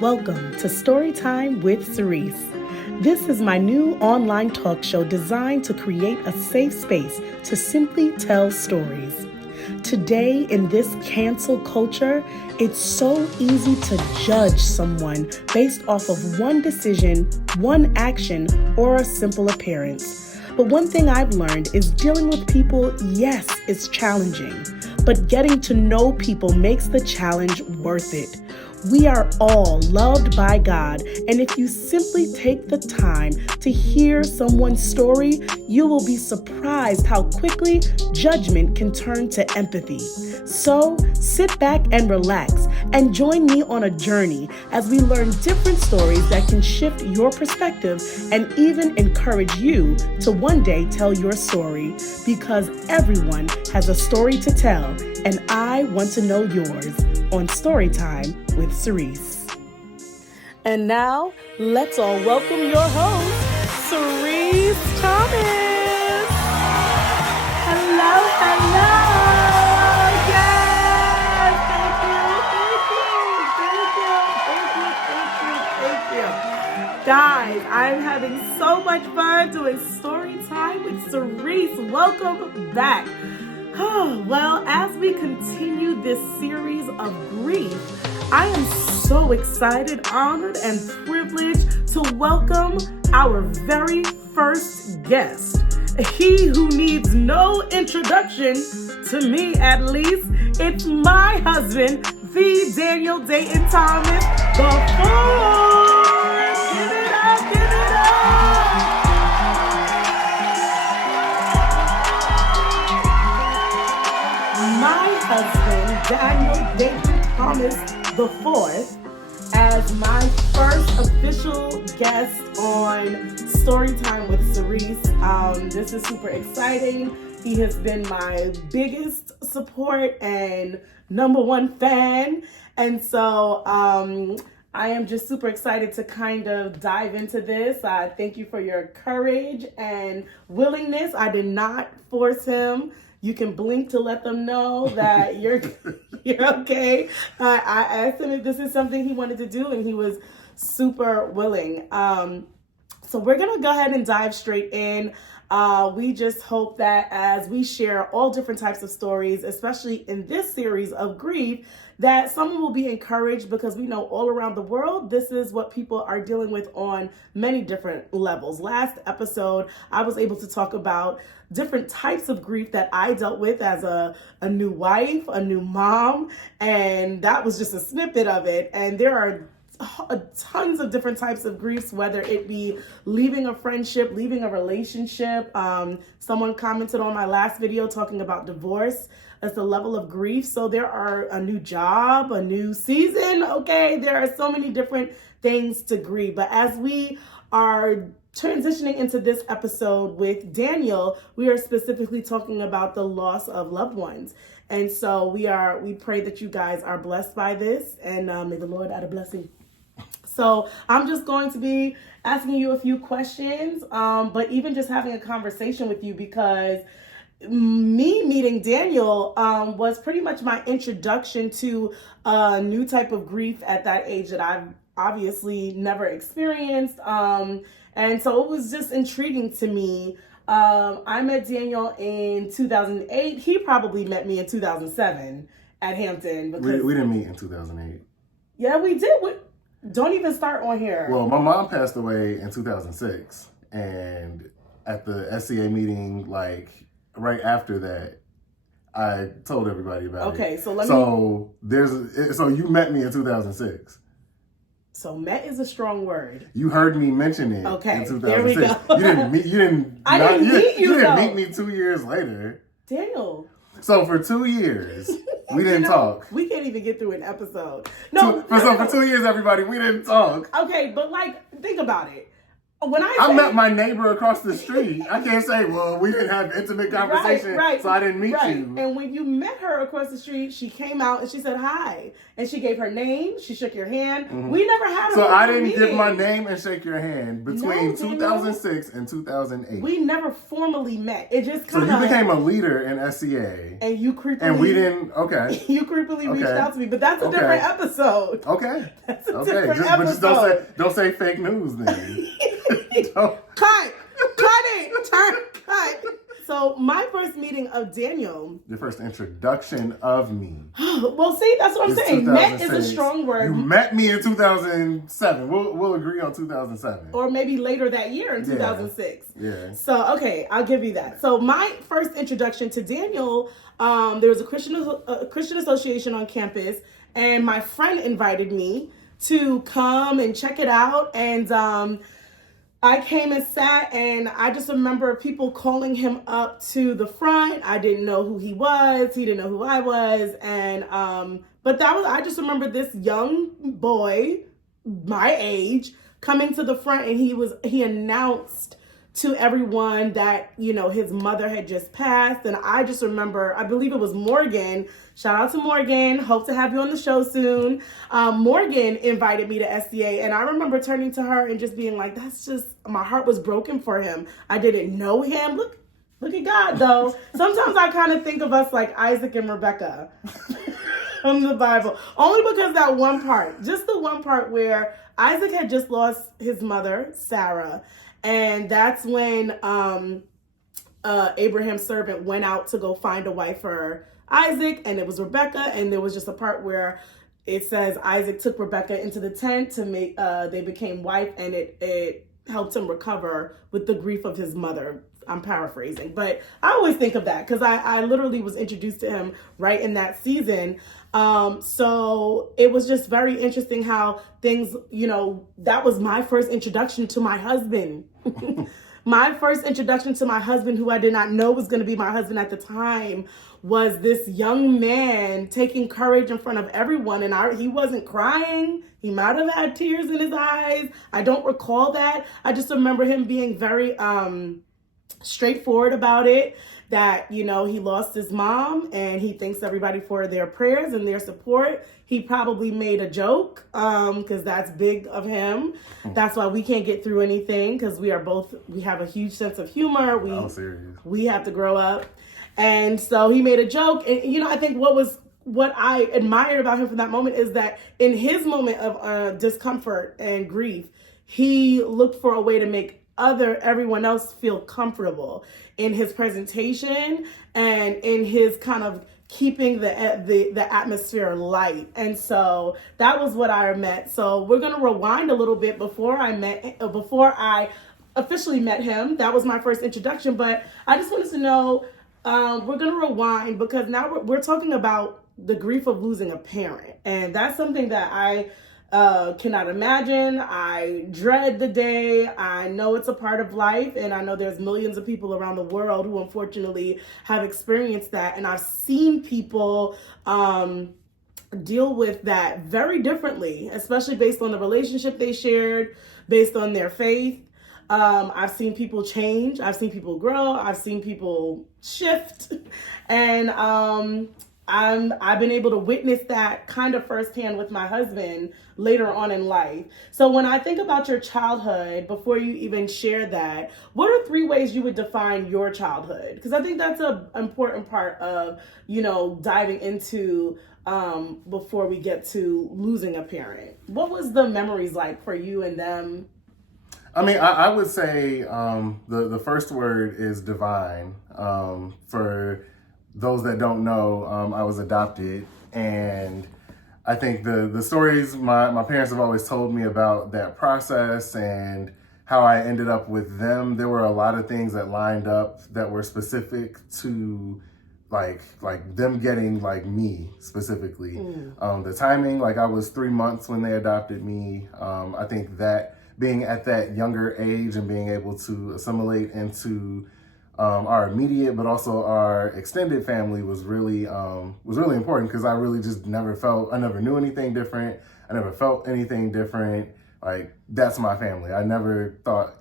Welcome to Storytime with Sirece. This is my new online talk show designed to create a safe space to simply tell stories. Today, in this cancel culture, it's so easy to judge someone based off of one decision, one action, or a simple appearance. But one thing I've learned is dealing with people, yes, it's challenging, but getting to know people makes the challenge worth it. We are all loved by God, and if you simply take the time to hear someone's story, you will be surprised how quickly judgment can turn to empathy. So sit back and relax and join me on a journey as we learn different stories that can shift your perspective and even encourage you to one day tell your story, because everyone has a story to tell, and I want to know yours on Storytime with Sirece. And now, let's all welcome your host, Dayton Thomas. Hello. Yes, thank you. Guys, I'm having so much fun doing Storytime with Sirece. Welcome back. Well, as we continue this series of grief, I am so excited, honored, and privileged to welcome our very first guest. He who needs no introduction, to me at least. It's my husband, the Dayton Thomas IV. Give it up, give it up. My husband, Dayton Thomas IV, as my first official guest on Storytime with Sirece. This is super exciting. He has been my biggest support and number one fan. And so I am just super excited to kind of dive into this. Thank you for your courage and willingness. I did not force him. You can blink to let them know that you're okay. I asked him if this is something he wanted to do, and he was super willing. So we're going to go ahead and dive straight in. We just hope that as we share all different types of stories, especially in this series of grief, that someone will be encouraged, because we know all around the world, this is what people are dealing with on many different levels. Last episode, I was able to talk about different types of grief that I dealt with as a new wife, a new mom, and that was just a snippet of it. And there are tons of different types of griefs, whether it be leaving a friendship, leaving a relationship. Someone commented on my last video talking about divorce as the level of grief. So there are a new job, a new season. Okay, there are so many different things to grieve. But as we are transitioning into this episode with Daniel, we are specifically talking about the loss of loved ones. And so we pray that you guys are blessed by this, and may the Lord add a blessing. So I'm just going to be asking you a few questions, but even just having a conversation with you, because me meeting Daniel was pretty much my introduction to a new type of grief at that age that I've obviously never experienced. And so it was just intriguing to me. I met Daniel in 2008. He probably met me in 2007 at Hampton. Because we didn't meet in 2008. Yeah, we did. Don't even start on here. Well, my mom passed away in 2006. And at the SCA meeting, like right after that, I told everybody about it. Okay, so so you met me in 2006. So met is a strong word. You heard me mention it. Okay, in 2006. there we go. You didn't meet. You didn't. I didn't meet you. You didn't meet me 2 years later. Daniel. So for 2 years, we didn't talk. We can't even get through an episode. So for 2 years, everybody, we didn't talk. Okay, but like, think about it. When I I met my neighbor across the street. I can't say, well, we didn't have intimate conversation, so I didn't meet you. And when you met her across the street, she came out and she said hi. And she gave her name. She shook your hand. Mm-hmm. We never had a So I didn't give my name and shake your hand between 2006 and 2008. We never formally met. It just kind of... So you became a leader in SCA. And you creepily... And we didn't... Okay. You creepily reached out to me. But that's a different episode. Okay. That's a different episode. But just don't say fake news then. Cut it. Cut. So my first meeting of Daniel. Your first introduction of me. Well, see, that's what I'm saying. Met is a strong word. You met me in 2007. We'll agree on 2007. Or maybe later that year in 2006. Yeah. So, okay, I'll give you that. So my first introduction to Daniel, there was a Christian association on campus, and my friend invited me to come and check it out. And I came and sat, and I just remember people calling him up to the front. I didn't know who he was. He didn't know who I was. And, but I just remember this young boy, my age, coming to the front, and he announced to everyone that, his mother had just passed. And I just remember, I believe it was Morgan. Shout out to Morgan. Hope to have you on the show soon. Morgan invited me to SCA, and I remember turning to her and just being like, my heart was broken for him. I didn't know him. Look at God, though. Sometimes I kind of think of us like Isaac and Rebecca from the Bible. Only because that one part, just the one part where Isaac had just lost his mother, Sarah. And that's when Abraham's servant went out to go find a wife for Isaac, and it was Rebecca. And there was just a part where it says Isaac took Rebecca into the tent to make, they became wife, and it helped him recover with the grief of his mother. I'm paraphrasing, but I always think of that because I literally was introduced to him right in that season. So it was just very interesting how things, that was my first introduction to my husband. My first introduction to my husband, who I did not know was going to be my husband at the time, was this young man taking courage in front of everyone. And he wasn't crying. He might have had tears in his eyes. I don't recall that. I just remember him being very straightforward about it, that, he lost his mom and he thanks everybody for their prayers and their support. He probably made a joke because that's big of him. That's why we can't get through anything, because we have a huge sense of humor. We have to grow up. And so he made a joke. And, I think what I admired about him from that moment is that in his moment of discomfort and grief, he looked for a way to make everyone else feel comfortable in his presentation and in his kind of keeping the atmosphere light. And so that was what I met. So we're going to rewind a little bit before I officially met him. That was my first introduction, but I just wanted to know, we're going to rewind because now we're talking about the grief of losing a parent. And that's something that I cannot imagine. I dread the day. I know it's a part of life, and I know there's millions of people around the world who unfortunately have experienced that. And I've seen people deal with that very differently, especially based on the relationship they shared, based on their faith. I've seen people change. I've seen people grow. I've seen people shift, and I've been able to witness that kind of firsthand with my husband later on in life. So when I think about your childhood, before you even share that, what are 3 ways you would define your childhood? Because I think that's an important part of, diving into before we get to losing a parent. What was the memories like for you and them? I mean, I would say the first word is divine. For those that don't know, I was adopted, and I think the stories my parents have always told me about that process and how I ended up with them, there were a lot of things that lined up that were specific to like them getting me specifically. The timing, I was 3 months when they adopted me. I think that being at that younger age and being able to assimilate into our immediate, but also our extended family was really important, because I really just I never knew anything different. I never felt anything different. That's my family. I never thought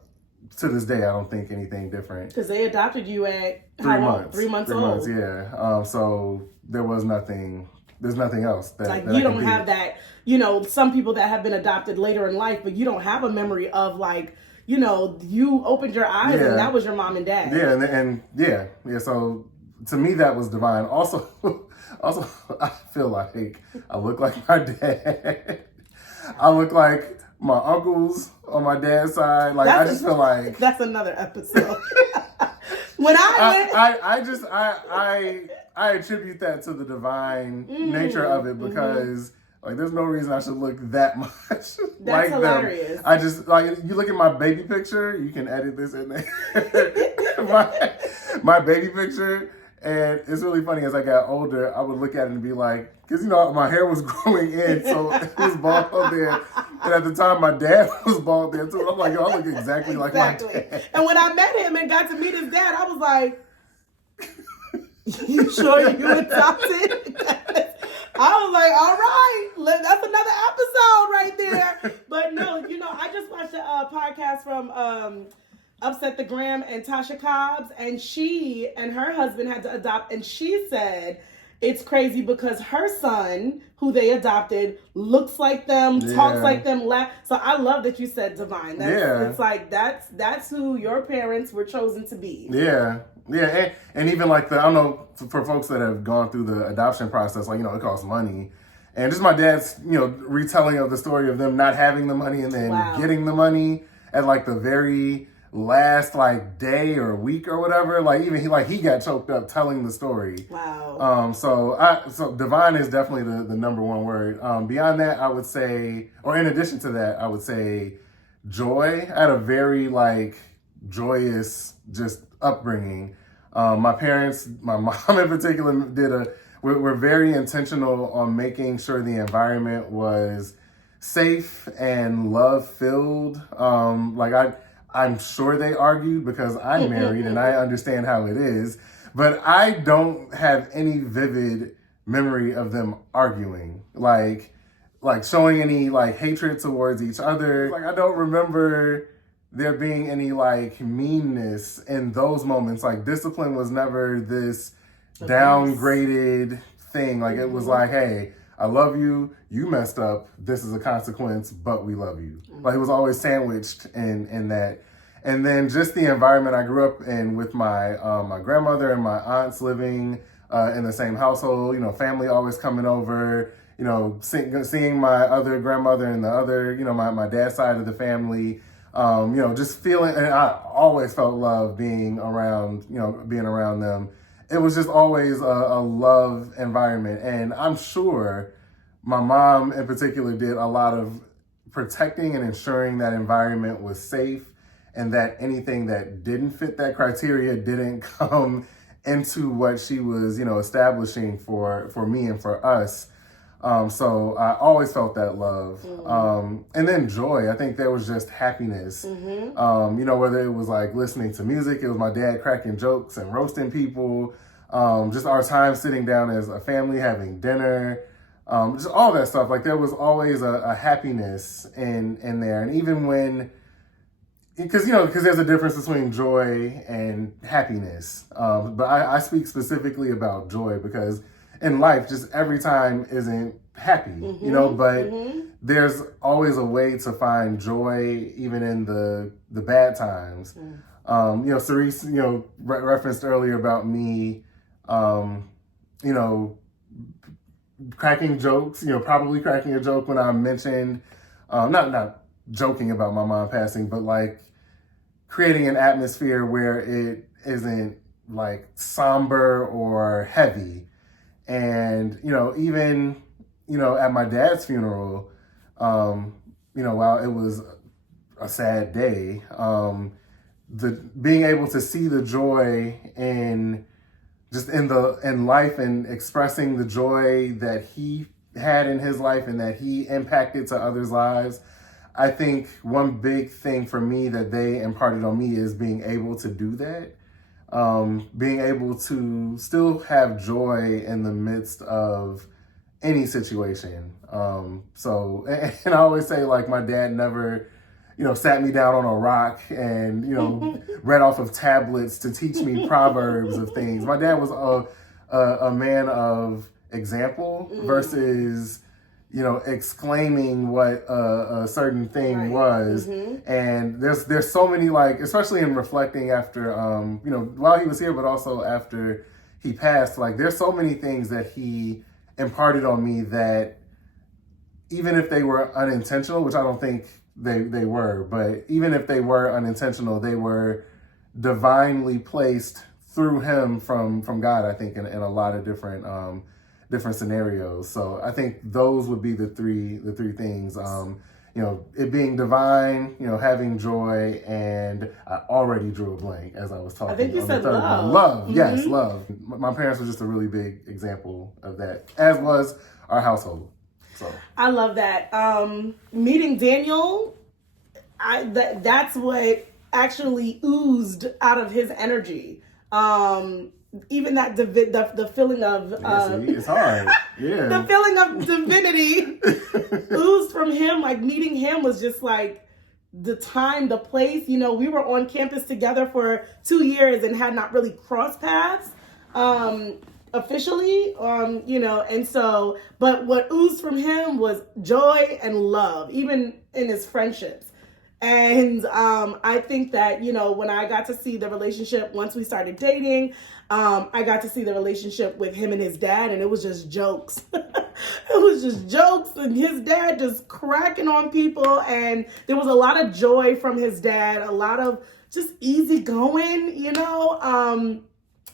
to this day, I don't think anything different. Because they adopted you at 3 months. 3 months 3 old. months, yeah. So there was nothing. There's nothing else that like that you I don't can have do. that. Some people that have been adopted later in life, but you don't have a memory of like, you opened your eyes and that was your mom and dad. Yeah, and yeah. So to me, that was divine. Also, I feel like I look like my dad. I look like my uncles on my dad's side. Like I just feel like that's another episode. When I attribute that to the divine nature of it because like there's no reason I should look that much like hilarious. them. I just like you look at my baby picture. You can edit this in there. my baby picture, and it's really funny. As I got older, I would look at it and be like, because my hair was growing in, so it was bald there. And at the time, my dad was bald there too. I'm like, yo, I look exactly like my dad. And when I met him and got to meet his dad, I was like, you sure you adopted? I was like, all right, that's another episode right there. But no, I just watched a podcast from Upset the Gram and Tasha Cobbs, and she and her husband had to adopt, and she said it's crazy because her son, who they adopted, looks like them, talks like them, so I love that you said divine. It's like that's who your parents were chosen to be. Yeah, and even like I don't know, for folks that have gone through the adoption process, like, it costs money. And just my dad's, retelling of the story of them not having the money and then getting the money at like the very last like day or week or whatever. Like even he got choked up telling the story. Wow. So divine is definitely the number one word. Beyond that, I would say, or in addition to that, I would say joy. I had a very like joyous just upbringing. My parents, my mom in particular, we're very intentional on making sure the environment was safe and love filled. I'm sure they argued because I'm married and I understand how it is, but I don't have any vivid memory of them arguing, like showing any like hatred towards each other. Like I don't remember there being any like meanness in those moments. Like discipline was never this downgraded thing. Like it was like, hey, I love you, you messed up, this is a consequence, but we love you. Like it was always sandwiched in that. And then just the environment I grew up in with my my grandmother and my aunts living in the same household, family always coming over, seeing my other grandmother and the other, my dad's side of the family, just feeling, and I always felt love being around them. It was just always a love environment. And I'm sure my mom in particular did a lot of protecting and ensuring that environment was safe and that anything that didn't fit that criteria didn't come into what she was, establishing for me and for us. So I always felt that love. And then joy. I think there was just happiness. Whether it was like listening to music, it was my dad cracking jokes and roasting people. Just our time sitting down as a family, having dinner, just all that stuff. Like there was always a happiness in there. And even when, because there's a difference between joy and happiness. But I speak specifically about joy because in life, just every time isn't happy, but there's always a way to find joy even in the bad times. Sirece, referenced earlier about me, cracking jokes, probably cracking a joke when I mentioned, not joking about my mom passing, but like creating an atmosphere where it isn't like somber or heavy. And, even, at my dad's funeral, while it was a sad day, being able to see the joy in life and expressing the joy that he had in his life and that he impacted to others' lives. I think one big thing for me that they imparted on me is being able to do that. Being able to still have joy in the midst of any situation. And I always say, like, my dad never sat me down on a rock and, read off of tablets to teach me proverbs of things. My dad was a man of example versus, exclaiming what a certain thing was. And there's so many, like, especially in reflecting after, while he was here, but also after he passed, like, there's so many things that he imparted on me that even if they were unintentional, which I don't think they were, but even if they were unintentional, they were divinely placed through him from God, I think, in a lot of different scenarios. So I think those would be the three things. It being divine, having joy, and I already drew a blank as I was talking. I think you said love. Love, yes, love. My parents were just a really big example of that, as was our household. So I love that. Meeting Daniel, that's what actually oozed out of his energy. Even that the feeling of it's hard. Yeah. The feeling of divinity oozed from him. Like, meeting him was just like the time, the place. We were on campus together for 2 years and had not really crossed paths officially, and so, but what oozed from him was joy and love, even in his friendships. And I think that, when I got to see the relationship, once we started dating, I got to see the relationship with him and his dad, and it was just jokes. It was just jokes, and his dad just cracking on people, and there was a lot of joy from his dad, a lot of just easy going,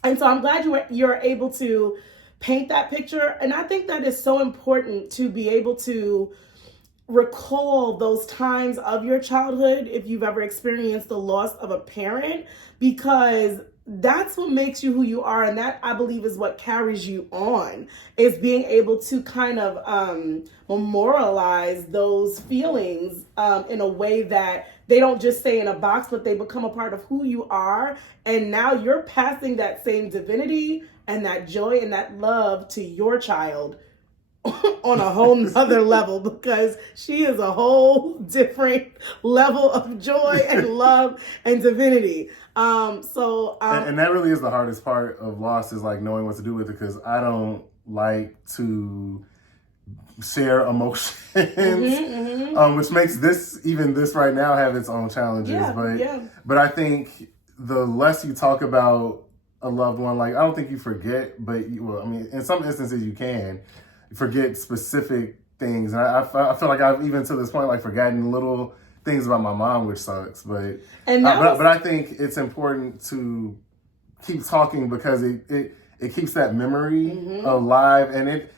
and so I'm glad you're able to paint that picture. And I think that is so important to be able to recall those times of your childhood if you've ever experienced the loss of a parent, because that's what makes you who you are. And that, I believe, is what carries you on, is being able to kind of memorialize those feelings in a way that they don't just stay in a box, but they become a part of who you are. And now you're passing that same divinity and that joy and that love to your child on a whole nother level, because she is a whole different level of joy and love and divinity. And that really is the hardest part of loss, is like knowing what to do with it, because I don't like to share emotions, which makes this right now have its own challenges. But I think the less you talk about a loved one, like, I don't think you forget, but in some instances you can forget specific things. And I feel like I've even to this point like forgotten little things about my mom, which sucks. But I think it's important to keep talking, because it keeps that memory alive, and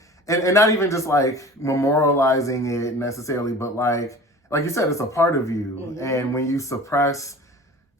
not even just like memorializing it necessarily, but like you said, it's a part of you. And when you suppress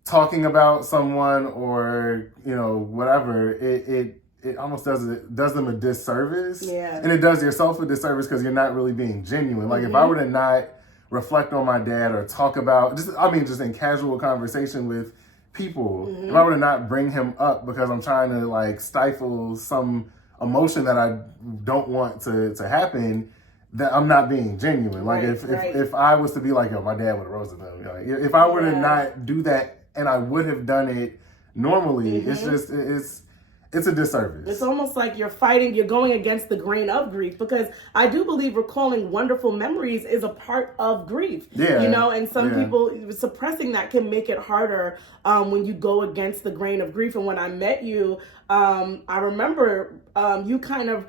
talking about someone or whatever, it almost does them a disservice. And it does yourself a disservice, because you're not really being genuine. Like, if I were to not reflect on my dad or talk about just in casual conversation with people, if I were to not bring him up because I'm trying to like stifle some emotion that I don't want to happen, that I'm not being genuine. Like, if I was to be like, yo, my dad would have rose them, like, if I were to not do that, and I would have done it normally, it's a disservice. It's almost like you're going against the grain of grief, because I do believe recalling wonderful memories is a part of grief. And some people, suppressing that can make it harder when you go against the grain of grief. And when I met you, I remember you kind of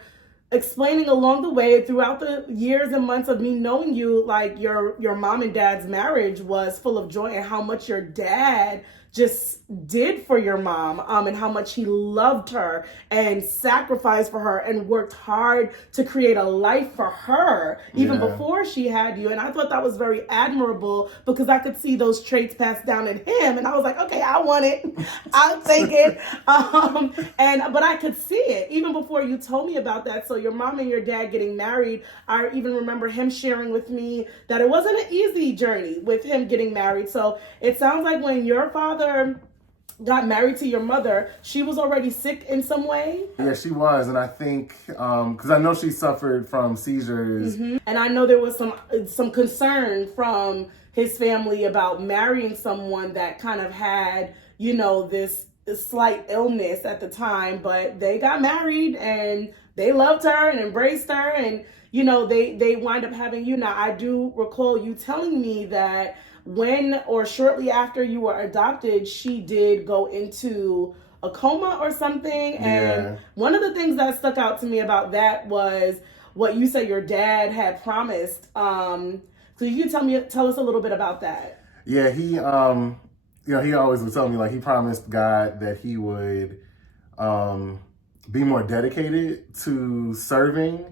explaining along the way throughout the years and months of me knowing you, like your mom and dad's marriage was full of joy, and how much your dad just did for your mom, and how much he loved her and sacrificed for her and worked hard to create a life for her even before she had you. And I thought that was very admirable, because I could see those traits passed down in him, and I was like, okay, I want it, I'll take it. But I could see it even before you told me about that. So your mom and your dad getting married, I even remember him sharing with me that it wasn't an easy journey with him getting married. So it sounds like when your father got married to your mother, she was already sick in some way? Yeah, she was. And I think, because I know she suffered from seizures. And I know there was some concern from his family about marrying someone that kind of had, this slight illness at the time, but they got married and they loved her and embraced her, and they wind up having you. Now, I do recall you telling me that when or shortly after you were adopted, she did go into a coma or something. And one of the things that stuck out to me about that was what you said your dad had promised. So you can tell us a little bit about that. Yeah, he he always would tell me, like, he promised God that he would be more dedicated to serving,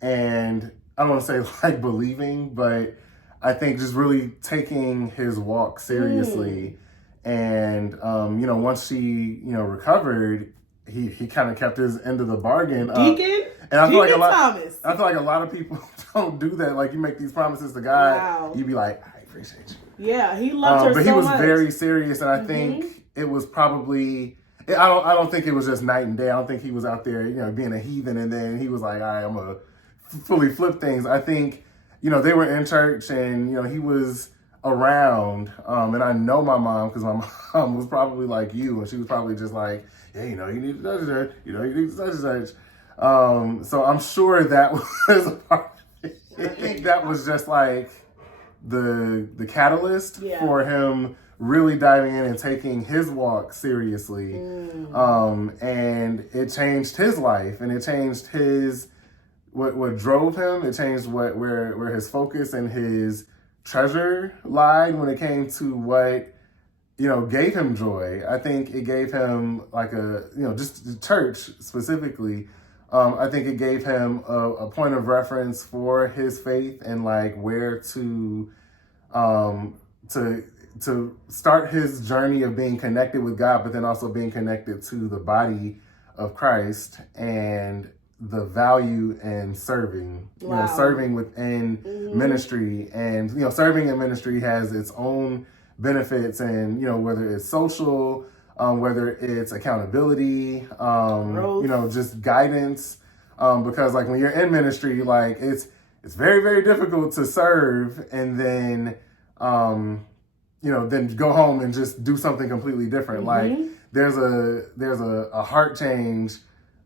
and I don't want to say like believing, but I think just really taking his walk seriously. And once she recovered, he kind of kept his end of the bargain up. Deacon? And I feel like Thomas. I feel like a lot of people don't do that. Like, you make these promises to God, wow. You be like, I appreciate you. Yeah, he loved her but so he was much. very serious, and I think it was probably. I don't think it was just night and day. I don't think he was out there, being a heathen, and then he was like, all right, I'm gonna fully flip things. I think, they were in church, and he was around, and I know my mom, because my mom was probably like you, and she was probably just like, yeah, you need to touch her, you need to touch such. So I'm sure that was a part of it. I think that was just like the catalyst for him really diving in and taking his walk seriously. And it changed his life, and it changed his what drove him. It changed where his focus and his treasure lied when it came to what gave him joy. I think it gave him like just the church specifically. I think it gave him a point of reference for his faith, and like where to start his journey of being connected with God, but then also being connected to the body of Christ, and the value in serving. Wow. Serving within ministry, and serving in ministry has its own benefits, and whether it's social, whether it's accountability, just guidance, because like when you're in ministry, like it's very, very difficult to serve and then then go home and just do something completely different. Like there's a heart change,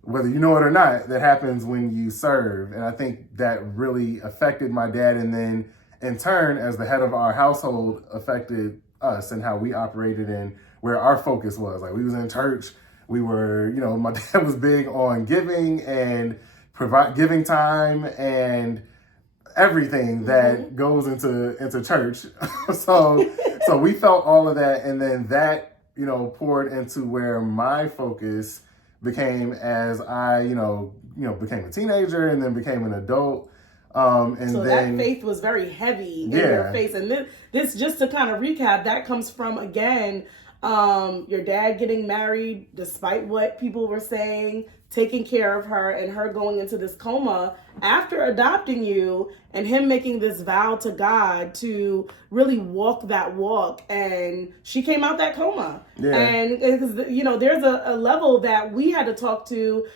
whether you know it or not, that happens when you serve. And I think that really affected my dad, and then in turn, as the head of our household, affected us and how we operated and where our focus was. Like, we was in church, we were, my dad was big on giving and giving time and everything that goes into church. so we felt all of that, and then that poured into where my focus became as I became a teenager and then became an adult. And so then that faith was very heavy in your face. And this just to kind of recap, that comes from, again, your dad getting married despite what people were saying, taking care of her, and her going into this coma after adopting you, and him making this vow to God to really walk that walk. And she came out that coma. Yeah. And there's a level that we had to talk to,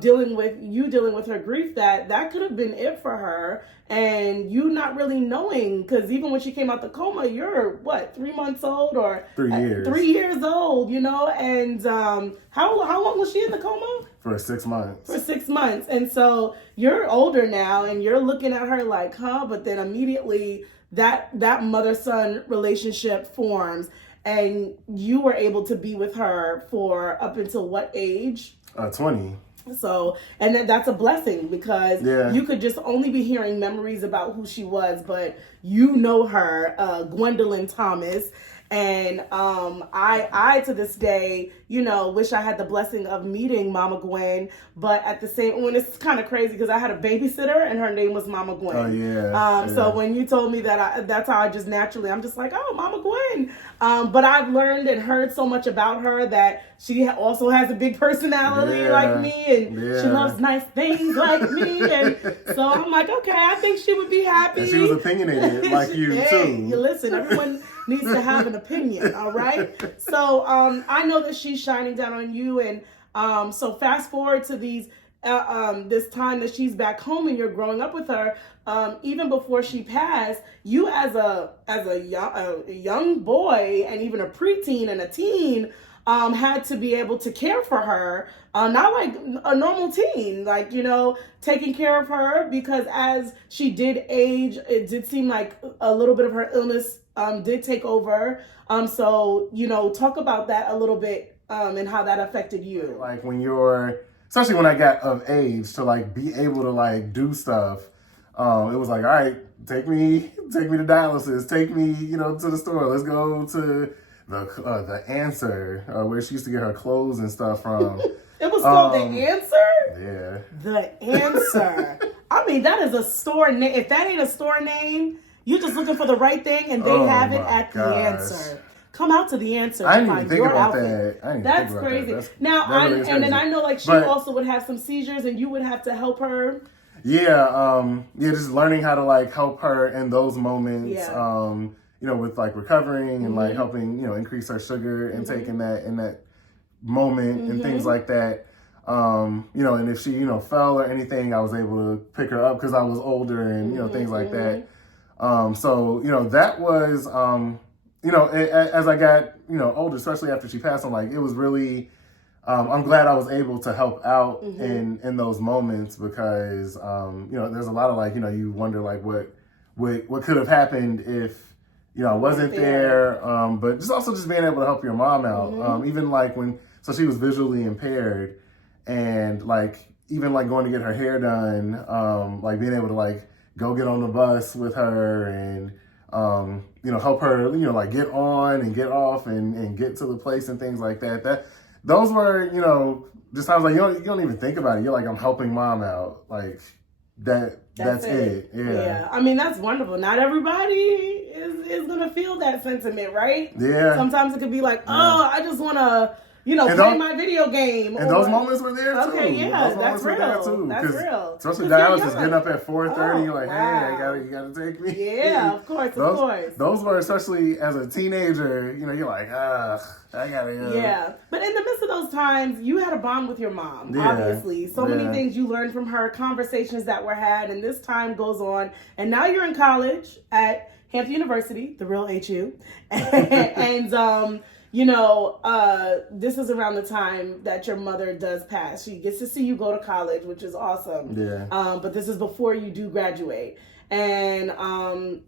dealing with her grief, that could have been it for her, and you not really knowing, because even when she came out the coma, you're what, 3 months old, or 3 years, 3 years old, and how long was she in the coma? For 6 months. For 6 months. And so you're older now, and you're looking at her like, but then immediately that mother-son relationship forms, and you were able to be with her for up until what age? 20. So, and that's a blessing, because you could just only be hearing memories about who she was, but her, Gwendolyn Thomas. And I to this day, wish I had the blessing of meeting Mama Gwen, but at the same, when it's kind of crazy, because I had a babysitter and her name was Mama Gwen. Oh yeah. So when you told me that, that's how I just naturally, I'm just like, oh, Mama Gwen. But I've learned and heard so much about her that she also has a big personality like me, and she loves nice things like me, and so I'm like, okay, I think she would be happy. And she was opinionated like you too. You listen, everyone needs to have an opinion, all right? So I know that she's shining down on you, and so fast forward to these this time that she's back home and you're growing up with her, even before she passed, you as a young boy and even a preteen and a teen had to be able to care for her, not like a normal teen, like, taking care of her, because as she did age, it did seem like a little bit of her illness did take over. So, talk about that a little bit and how that affected you. Like when especially when I got of age to like be able to like do stuff, it was like, all right, take me to dialysis, take me, to the store. Let's go to the Answer, where she used to get her clothes and stuff from. It was called The Answer? Yeah. The Answer. I mean, that is a store name. If that ain't a store name, you're just looking for the right thing, and they have it at The Answer. Come out to The Answer. I didn't even think about that. That's crazy. Then I know, like, she also would have some seizures, and you would have to help her. Yeah, just learning how to like help her in those moments. Yeah. With like recovering and like helping, increase her sugar intake in that moment and things like that. And if she, fell or anything, I was able to pick her up because I was older and, things like that. So, that was, as I got, older, especially after she passed, I'm like, it was really, I'm glad I was able to help out in those moments because, there's a lot of like, you wonder like what could have happened if, I wasn't there. But just being able to help your mom out. Even like so she was visually impaired and like, even like going to get her hair done, like being able to like go get on the bus with her and, help her, like get on and get off and get to the place and things like that. Those were, just times like you don't even think about it. You're like, I'm helping mom out. Like that's it. Yeah. I mean, that's wonderful. Not everybody is gonna feel that sentiment, right? Yeah. Sometimes it could be like, I just wanna, play my video game. And those moments were there too. Okay, yeah, those that's real. There too. That's real. Especially dialysis, getting up at 4:30. You're like, hey, you gotta take me. Yeah, of course. Those were, especially as a teenager, you're like, I gotta. Yeah, but in the midst of those times, you had a bond with your mom. Yeah. Obviously, so many things you learned from her, conversations that were had, and this time goes on, and now you're in college at Hampton University, the real HU, and this is around the time that your mother does pass. She gets to see you go to college, which is awesome. Yeah. But this is before you do graduate. And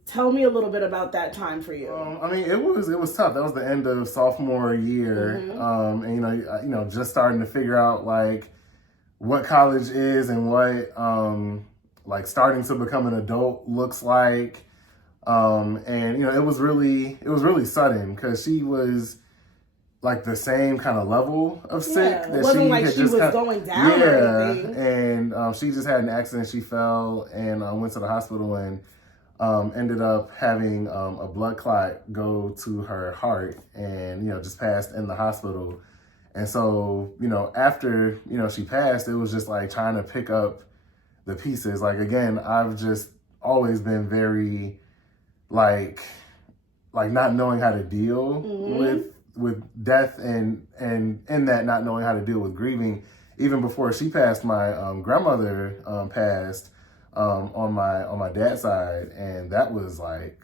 tell me a little bit about that time for you. I mean, it was tough. That was the end of sophomore year, and just starting to figure out like what college is and what like starting to become an adult looks like. And it was really sudden because she was like the same kind of level of sick that it wasn't she like had she just was going down or anything. And she just had an accident. She fell and went to the hospital and ended up having a blood clot go to her heart and just passed in the hospital. And so after she passed, it was just like trying to pick up the pieces. Like again, I've just always been very like not knowing how to deal with death and in that not knowing how to deal with grieving. Even before she passed, my grandmother passed on my dad's side, and that was like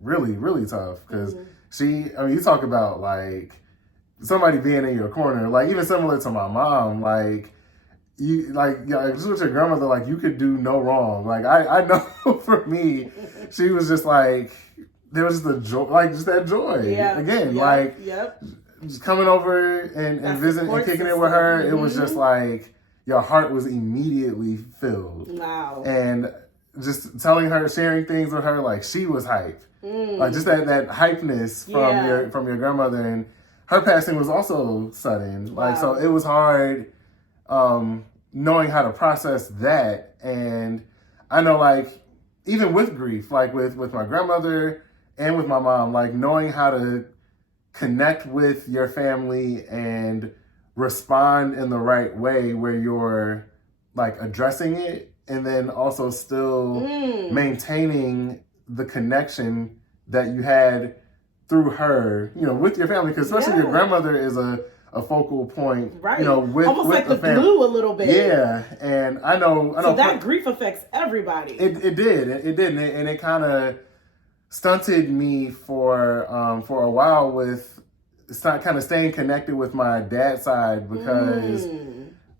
really, really tough because you talk about like somebody being in your corner, like even similar to my mom, like you just with your grandmother, like you could do no wrong. Like I know for me, she was just like, there was just the joy, like just that joy. Yeah. Again, just coming over and visiting and kicking it with her, it was just like your heart was immediately filled. Wow. And just telling her, sharing things with her, like she was hype. Like just that hypeness from your grandmother, and her passing was also sudden. Like so it was hard knowing how to process that. And I know like even with grief, like with my grandmother and with my mom, like knowing how to connect with your family and respond in the right way where you're like addressing it and then also still maintaining the connection that you had through her, with your family. Because especially your grandmother is a a focal point, right? with Almost with like the the family. glue a little bit. Yeah, and I know. So that grief affects everybody. It did, and it kind of stunted me for a while with kind of staying connected with my dad's side because.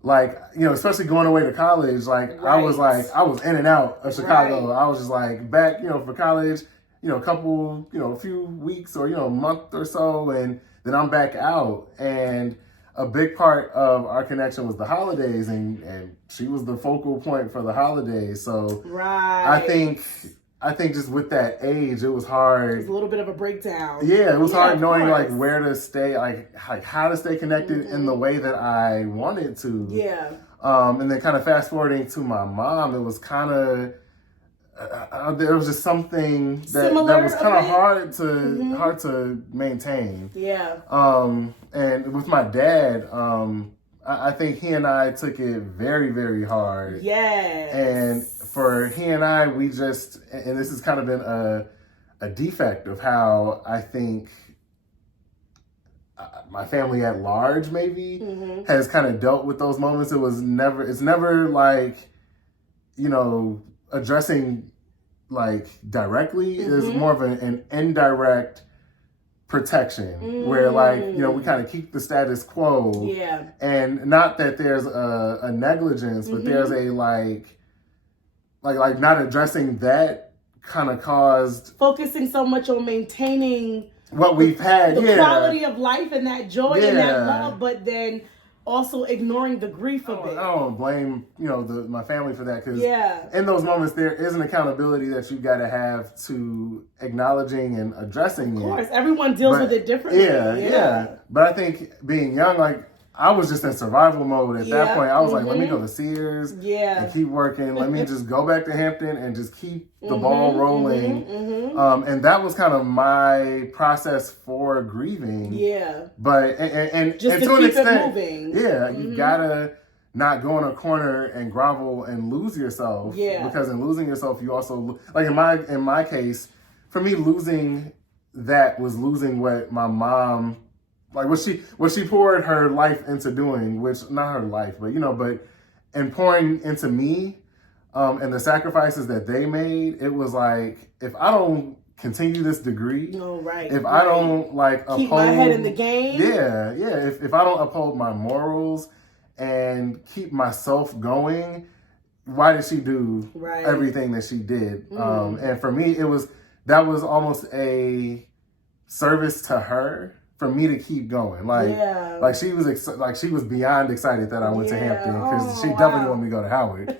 Like, especially going away to college, like I was in and out of Chicago. Right. I was just like back, for college, a few weeks or, a month or so. And then I'm back out. And a big part of our connection was the holidays, and she was the focal point for the holidays. So I think just with that age, it was hard. It was a little bit of a breakdown. Yeah, it was hard knowing like where to stay, like how to stay connected in the way that I wanted to. Yeah. And then kind of fast forwarding to my mom, it was kind of there was just something that was kind of hard to maintain. Yeah. And with my dad, I think he and I took it very, very hard. Yes. And for he and I, we just, and this has kind of been a defect of how I think my family at large maybe has kind of dealt with those moments. It's never like, addressing like directly. It's more of an indirect protection where like, we kind of keep the status quo. Yeah. And not that there's a negligence, but there's a like not addressing that kind of caused focusing so much on maintaining what we've had, the quality of life and that joy and that love, but then also ignoring the grief of it. I don't blame my family for that, because in those moments there is an accountability that you got to have to acknowledging and addressing it. Of course, everyone deals with it differently. Yeah. But I think being young, like I was just in survival mode at that point. I was like, let me go to Sears and keep working. Let me just go back to Hampton and just keep the ball rolling. And that was kind of my process for grieving. Yeah. But, and just to keep an extent, it moving. Yeah, you gotta not go in a corner and grovel and lose yourself. Yeah. Because in losing yourself, you also, like in my case, for me, losing that was losing what my mom, like what she poured her life into doing, which not her life, but and pouring into me, and the sacrifices that they made. It was like, if I don't continue this degree, if I don't like keep my head in the game, if I don't uphold my morals and keep myself going, why did she do everything that she did? And for me, that was almost a service to her, for me to keep going. Like she was beyond excited that I went to Hampton, because she definitely wanted me to go to Howard.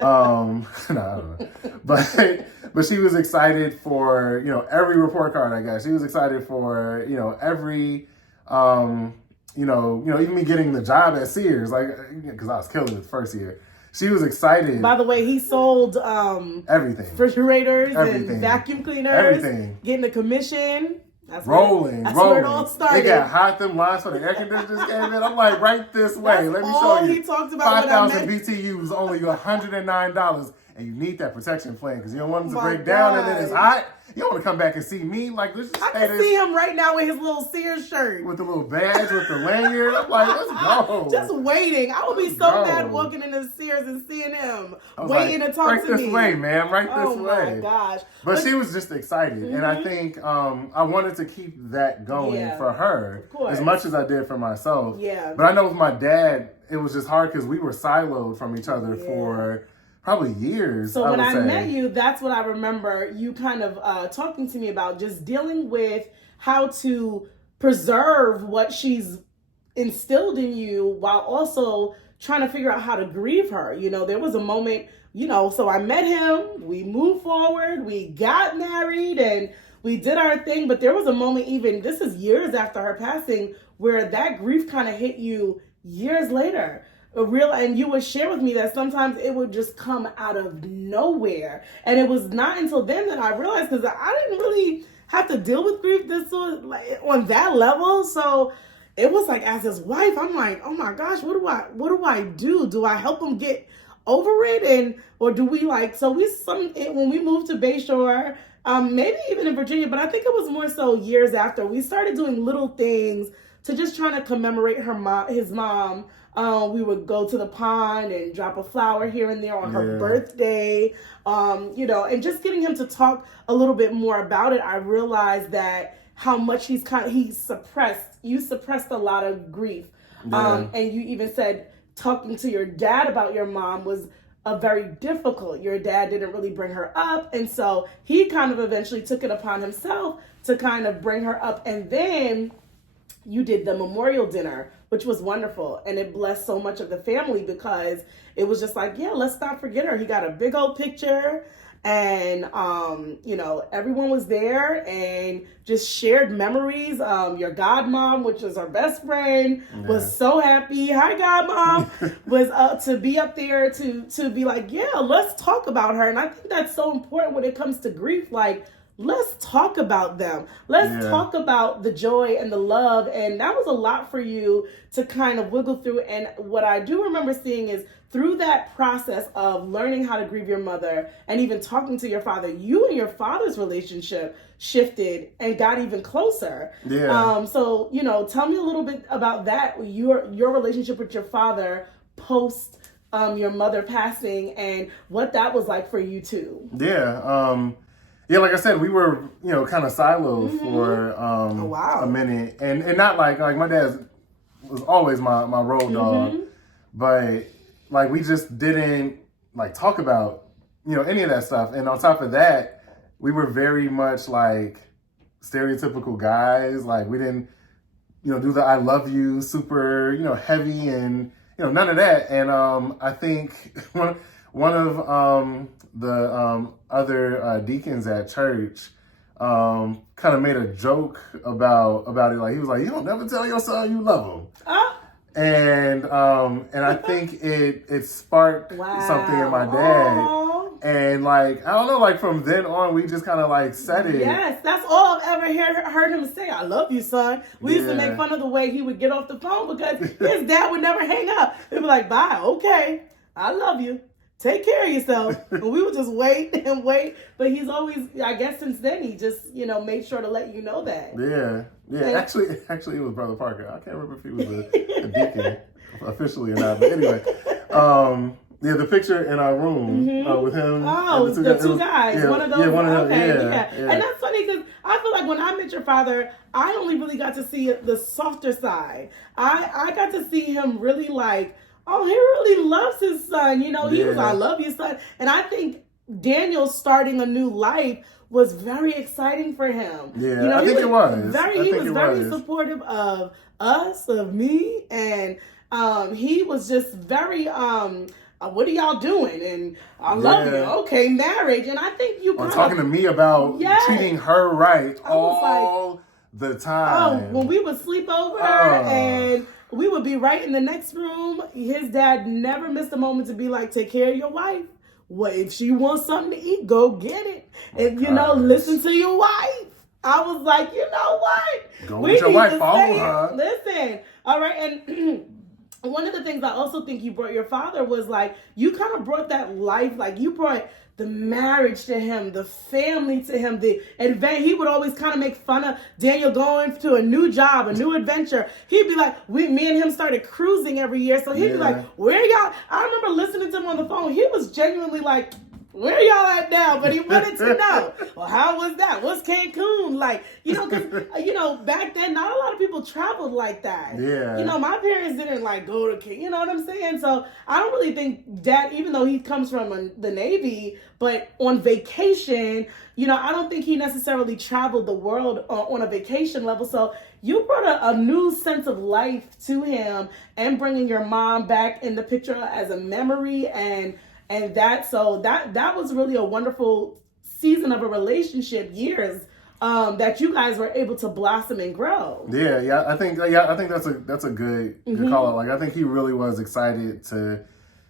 No, I don't know. But she was excited for, every report card I got. She was excited for, every, even me getting the job at Sears, like, because I was killing it the first year. She was excited. By the way, he sold everything. Refrigerators and vacuum cleaners. Everything. Getting a commission. That's rolling. Where it all started. They got hot, them lines for the air conditioners came in. I'm like, right this way. Let me show you. He talked about 5,000 BTUs, only $109. And you need that protection plan, because you don't want them to break down and then it's hot. You don't want to come back and see me. Like, let's just I can see him right now with his little Sears shirt. With the little badge, with the lanyard. I'm like, let's go. Just waiting. I would be so mad walking into Sears and seeing him waiting to talk to me. Right this way, man. Right this way. Oh, my gosh. But she was just excited. And I think I wanted to keep that going for her as much as I did for myself. Yeah. But I know with my dad, it was just hard because we were siloed from each other for probably years. So when I met you, that's what I remember you kind of talking to me about, just dealing with how to preserve what she's instilled in you while also trying to figure out how to grieve her. There was a moment, so I met him, we moved forward, we got married, and we did our thing. But there was a moment, even this is years after her passing, where that grief kind of hit you years later. And you would share with me that sometimes it would just come out of nowhere. And it was not until then that I realized, because I didn't really have to deal with grief on that level. So it was like, as his wife, I'm like, oh my gosh, what do I do? Do I help him get over it? Or do we when we moved to Bayshore, maybe even in Virginia, but I think it was more so years after, we started doing little things to just trying to commemorate his mom. We would go to the pond and drop a flower here and there on her birthday, and just getting him to talk a little bit more about it. I realized that how much you suppressed a lot of grief. And you even said talking to your dad about your mom was very difficult. Your dad didn't really bring her up. And so he kind of eventually took it upon himself to kind of bring her up. And then you did the memorial dinner, which was wonderful. And it blessed so much of the family because it was just like, yeah, let's not forget her. He got a big old picture and, everyone was there and just shared memories. Your godmom, which was our best friend, was so happy. Hi, godmom, was to be up there to be like, yeah, let's talk about her. And I think that's so important when it comes to grief. Like, let's talk about them. Let's talk about the joy and the love. And that was a lot for you to kind of wiggle through. And what I do remember seeing is through that process of learning how to grieve your mother and even talking to your father, you and your father's relationship shifted and got even closer. Yeah. So, tell me a little bit about that, your relationship with your father post your mother passing and what that was like for you too. Yeah, like I said, we were, kind of siloed for a minute. And not like my dad was always my road dog, but like we just didn't like talk about, any of that stuff. And on top of that, we were very much like stereotypical guys. Like we didn't, do the I love you super, heavy and, none of that. And I think one of the other deacons at church kind of made a joke about it. Like he was like, "You don't never tell your son you love him." And I think it sparked something in my dad. Aww. And like, I don't know, like from then on, we just kind of like said it. Yes, that's all I've ever heard him say. I love you, son. We used to make fun of the way he would get off the phone because his dad would never hang up. He'd be like, "Bye, okay, I love you. Take care of yourself." And we would just wait and wait. But he's always, I guess since then, he just, made sure to let you know that. Yeah. Actually, it was Brother Parker. I can't remember if he was a deacon officially or not. But anyway, the picture in our room with him. Oh, and the two guys. Yeah, one of those. One of them. Okay, Yeah. And that's funny because I feel like when I met your father, I only really got to see the softer side. I got to see him really like, oh, he really loves his son. He was, I love you, son. And I think Daniel starting a new life was very exciting for him. Yeah, I think it was. He was very supportive of us, of me, and he was just very, what are y'all doing? And I love you. Okay, marriage. And I think you talking to me about treating her right all the time. Oh, when we would sleep over and we would be right in the next room. His dad never missed a moment to be like, take care of your wife. What if she wants something to eat? Go get it. And listen to your wife. I was like, you know what? Go with your wife, follow her. Listen. All right. And one of the things I also think you brought your father was like, you kind of brought that life, like you brought the marriage to him, the family to him, the advent. He would always kind of make fun of Daniel going to a new job, a new adventure. He'd be like, me and him started cruising every year. So he'd be like, where y'all? I remember listening to him on the phone. He was genuinely like, where y'all at now? But he wanted to know, well, how was that? What's Cancun like? Because, back then, not a lot of people traveled like that. Yeah. My parents didn't like go to Cancun, you know what I'm saying? So I don't really think Dad, even though he comes from the Navy, but on vacation, I don't think he necessarily traveled the world on a vacation level. So you brought a new sense of life to him and bringing your mom back in the picture as a memory and that was really a wonderful season of a relationship, years that you guys were able to blossom and grow. Yeah. I think that's a good call out. Like I think he really was excited to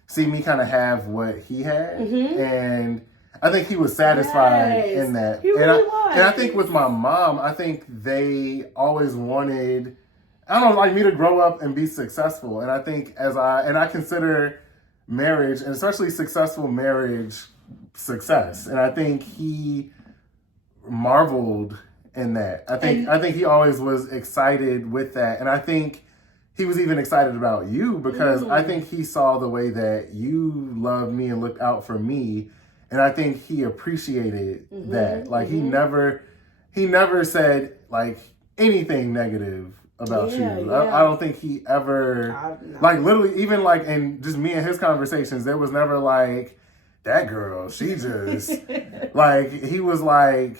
see me kind of have what he had, and I think he was satisfied in that. He really was. And I think with my mom, I think they always wanted, I don't know, like me to grow up and be successful. And I think I consider marriage, and especially successful marriage, success. And I think he marveled in that. I think he always was excited with that. And I think he was even excited about you because I think he saw the way that you loved me and looked out for me. And I think he appreciated that. Like he never said like anything negative about you. I don't think he ever like literally even like in just me and his conversations, there was never like that girl, she just like he was like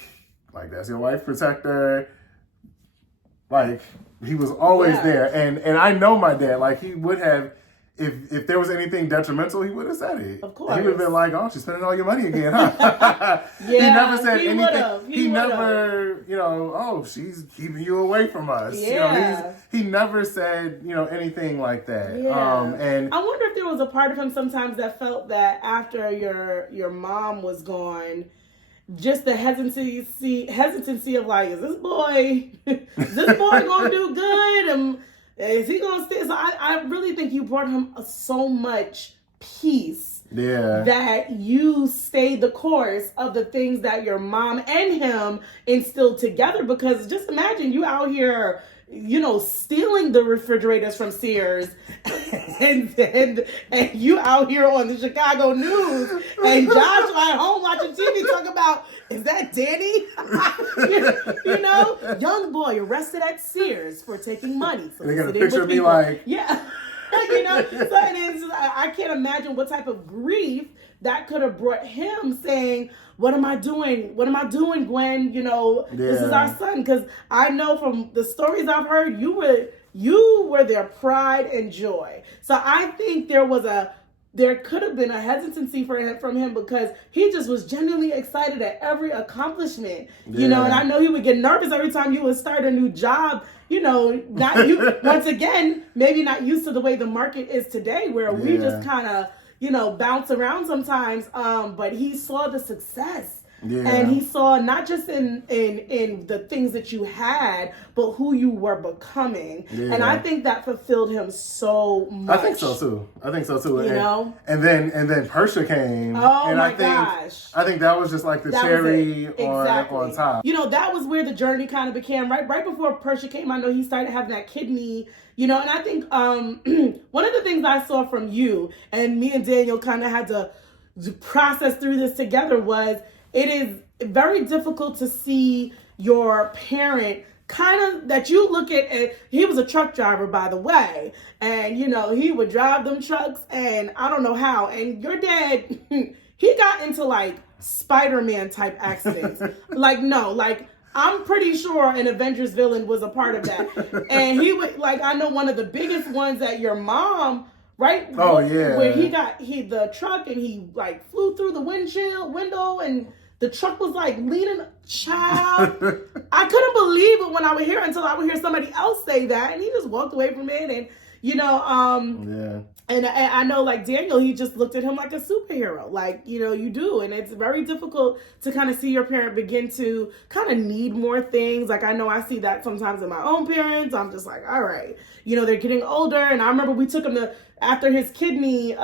that's your wife, protector. Like he was always there. And I know my dad, like he would have if there was anything detrimental, he would have said it. Of course. He would have been like, oh, she's spending all your money again, huh? He never said anything. He never, oh, she's keeping you away from us. Yeah. He never said, anything like that. Yeah. And I wonder if there was a part of him sometimes that felt that after your mom was gone, just the hesitancy of like, is this boy gonna do good? Is he gonna stay? So I really think you brought him so much peace. Yeah. That you stayed the course of the things that your mom and him instilled together. Because just imagine you out here, stealing the refrigerators from Sears and you out here on the Chicago news and Joshua at home watching TV talking about, is that Danny? Young boy arrested at Sears for taking money. So they got a picture of me like... Yeah. So it is, I can't imagine what type of grief that could have brought him saying, what am I doing? What am I doing, Gwen? This is our son. Because I know from the stories I've heard, you were their pride and joy. So I think there could have been a hesitancy from him because he just was genuinely excited at every accomplishment. And I know he would get nervous every time you would start a new job. Not you once again, maybe not used to the way the market is today, where we just kind of bounce around sometimes. But he saw the success. Yeah. And he saw not just in the things that you had, but who you were becoming. Yeah. And I think that fulfilled him so much. I think so too. And then Persha came. Oh and my gosh. I think that was just like the cherry on top. That was where the journey kind of began. Right before Persha came, I know he started having that kidney. And I think one of the things I saw from you, and me and Daniel kind of had to process through this together, was it is very difficult to see your parent kind of, that you look at, he was a truck driver, by the way, and he would drive them trucks, and I don't know how, and your dad, he got into like Spider-Man type accidents. I'm pretty sure an Avengers villain was a part of that. And he would, I know one of the biggest ones that your mom, right? Oh, yeah. Where the truck and he flew through the window and the truck was leading a child. I couldn't believe it when I would hear it until I would hear somebody else say that. And he just walked away from it. And, yeah. And I know Daniel, he just looked at him like a superhero. You do. And it's very difficult to kind of see your parent begin to kind of need more things. I know I see that sometimes in my own parents. I'm just like, all right, they're getting older. And I remember we took him after his kidney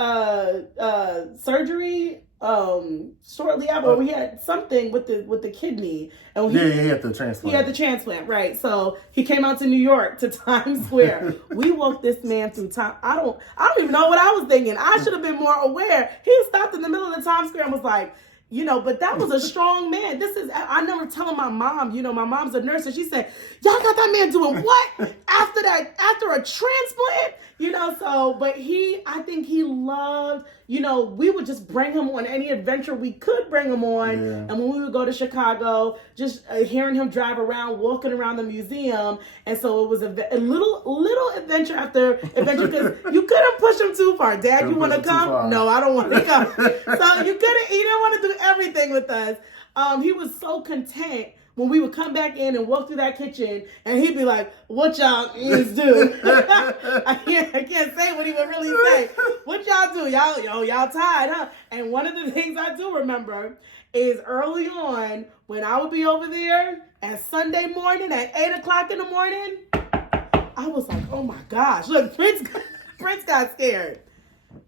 surgery, shortly after, we had something with the kidney, and he had the transplant. He had the transplant, right? So he came out to New York to Times Square. We walked this man through time. I don't even know what I was thinking. I should have been more aware. He stopped in the middle of the Times Square and was like, but that was a strong man. I remember telling my mom, my mom's a nurse, and she said, y'all got that man doing what? After a transplant? But I think he loved, we would just bring him on any adventure we could bring him on. Yeah. And when we would go to Chicago, just hearing him drive around, walking around the museum. And so it was a little adventure after adventure, because you couldn't push him too far. Dad, you want to come? No, I don't want to come. So he didn't want to do everything with us. He was so content when we would come back in and walk through that kitchen, and he'd be like, what y'all is do? I can't say what he would really say. What y'all do? Y'all tired, huh? And one of the things I do remember is early on when I would be over there at Sunday morning at 8:00 in the morning, I was like, oh my gosh, look, Prince got scared.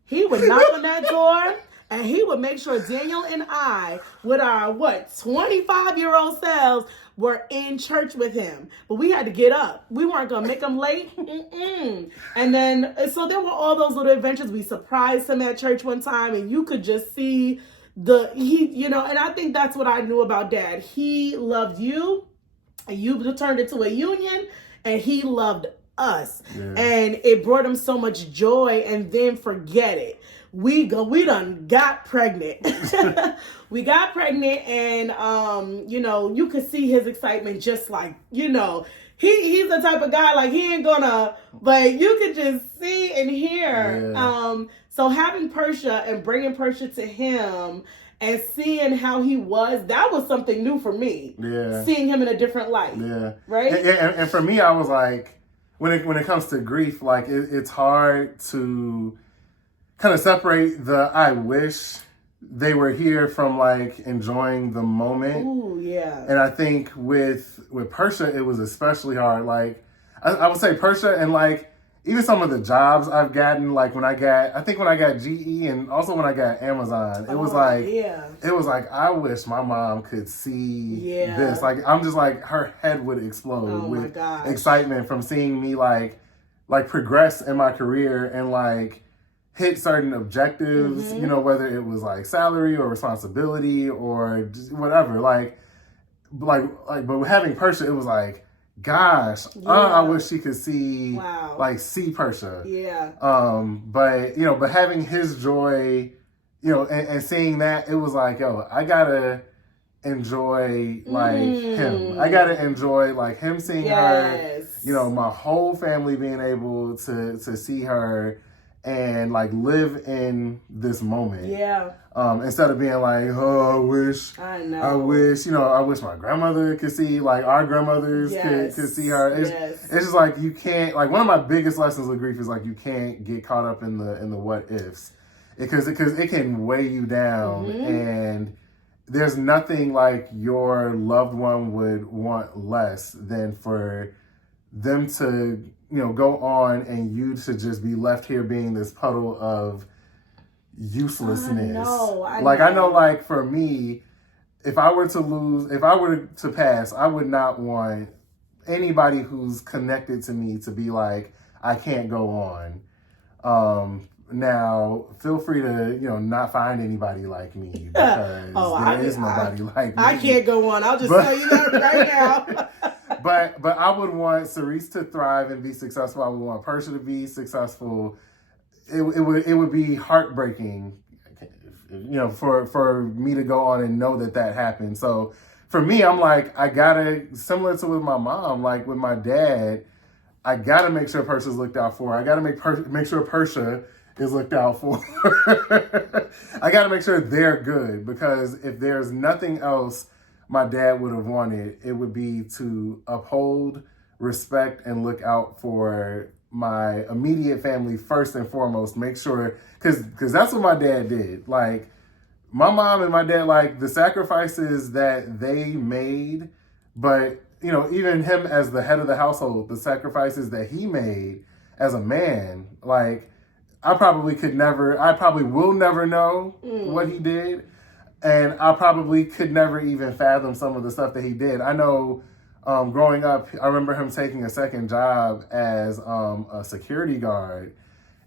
He would knock on that door, And he would make sure Daniel and I, with our 25-year-old selves, were in church with him. But we had to get up. We weren't gonna make him late. And then so there were all those little adventures. We surprised him at church one time, and you could just see and I think that's what I knew about Dad. He loved you, and you turned it to a union, and he loved us. Yeah. And it brought him so much joy. And then forget it. We done got pregnant. We got pregnant, and you could see his excitement, just like, he's the type of guy, like, he ain't gonna, but you could just see and hear. Yeah. So having Persia and bringing Persia to him and seeing how he was, that was something new for me. Yeah. Seeing him in a different light. Yeah. Right? And for me, I was like, when it comes to grief, like, it's hard to kind of separate the I wish they were here from, like, enjoying the moment. Ooh, yeah. And I think with Persia, it was especially hard. Like, I would say Persia, and, like, even some of the jobs I've gotten, like when I got GE, and also when I got Amazon, it was like, I wish my mom could see this. Like, I'm just like, her head would explode with excitement from seeing me like progress in my career and like hit certain objectives, whether it was like salary or responsibility or just whatever. But with having Persia, it was like, gosh, I wish she could see, see Persia. Yeah. But having his joy, and seeing that, it was like, yo, I gotta enjoy him. I gotta enjoy him seeing her. My whole family being able to see her and live in this moment. Yeah. Instead of being like, oh, I wish my grandmother could see, our grandmothers could see her. It's just like, you can't, one of my biggest lessons with grief is you can't get caught up in the what ifs, because it can weigh you down, and there's nothing like your loved one would want less than for them to go on and you to just be left here being this puddle of uselessness. I know, for me, if I were to pass, I would not want anybody who's connected to me to be like, I can't go on. Now, feel free to, not find anybody like me, because there is nobody like me. I can't go on. I'll just tell you that right now. But I would want Sirece to thrive and be successful. I would want Persia to be successful. It would be heartbreaking, for me to go on and know that happened. So for me, I'm like, I gotta, similar to with my mom, with my dad, I gotta make sure Persia's looked out for. I gotta make sure Persia is looked out for. I gotta make sure they're good, because if there's nothing else my dad would have wanted, it would be to uphold, respect, and look out for my immediate family first and foremost. Make sure, because that's what my dad did. My mom and my dad, the sacrifices that they made, but even him as the head of the household, the sacrifices that he made as a man, I probably will never know what he did. And I probably could never even fathom some of the stuff that he did. I know growing up, I remember him taking a second job as a security guard.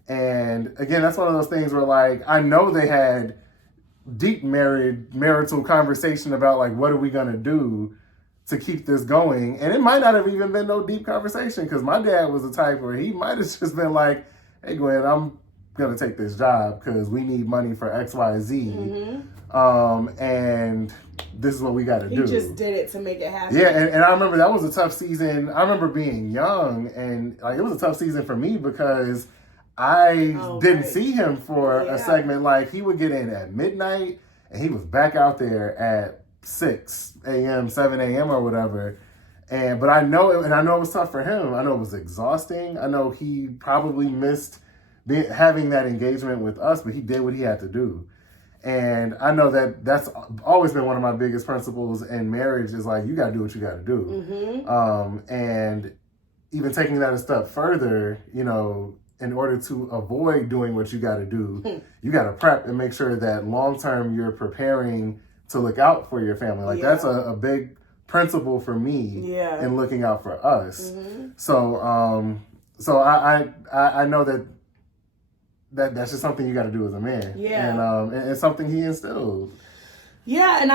And again, that's one of those things where I know they had deep marital conversation about what are we going to do to keep this going. And it might not have even been no deep conversation, because my dad was the type where he might have just been like, hey, Gwen, I'm going to take this job because we need money for X, Y, Z. And this is what we got to do. He just did it to make it happen. Yeah, and I remember that was a tough season. I remember being young, and it was a tough season for me, because I didn't see him for a segment. He would get in at midnight, and he was back out there at 6 a.m., 7 a.m. or whatever. But I know it was tough for him. I know it was exhausting. I know he probably missed having that engagement with us, but he did what he had to do. And I know that's always been one of my biggest principles in marriage, is you got to do what you got to do. And even taking that a step further, in order to avoid doing what you got to do, you got to prep and make sure that long term you're preparing to look out for your family. Like that's a big principle for me in looking out for us. So so I know that's just something you got to do as a man. And it's something he instilled. Yeah, and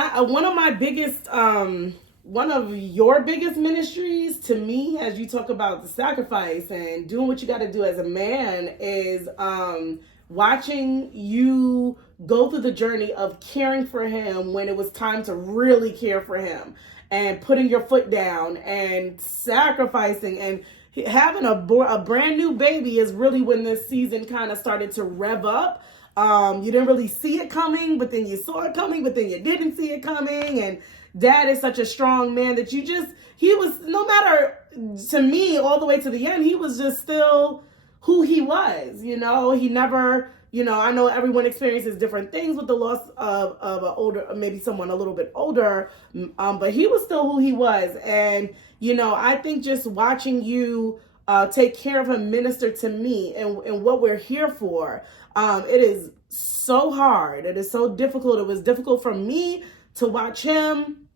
one of your biggest ministries to me, as you talk about the sacrifice and doing what you got to do as a man, is watching you go through the journey of caring for him when it was time to really care for him, and putting your foot down and sacrificing and having a brand new baby is really when this season kind of started to rev up. You didn't really see it coming, but then you saw it coming, but then you didn't see it coming. And Dad is such a strong man that he was, no matter, to me, all the way to the end, he was just still who he was. You know, he never, you know, I know everyone experiences different things with the loss of an older, maybe someone a little bit older, but he was still who he was. And, you know, I think just watching you take care of him, minister to me and what we're here for. It is so hard. It is so difficult. It was difficult for me to watch him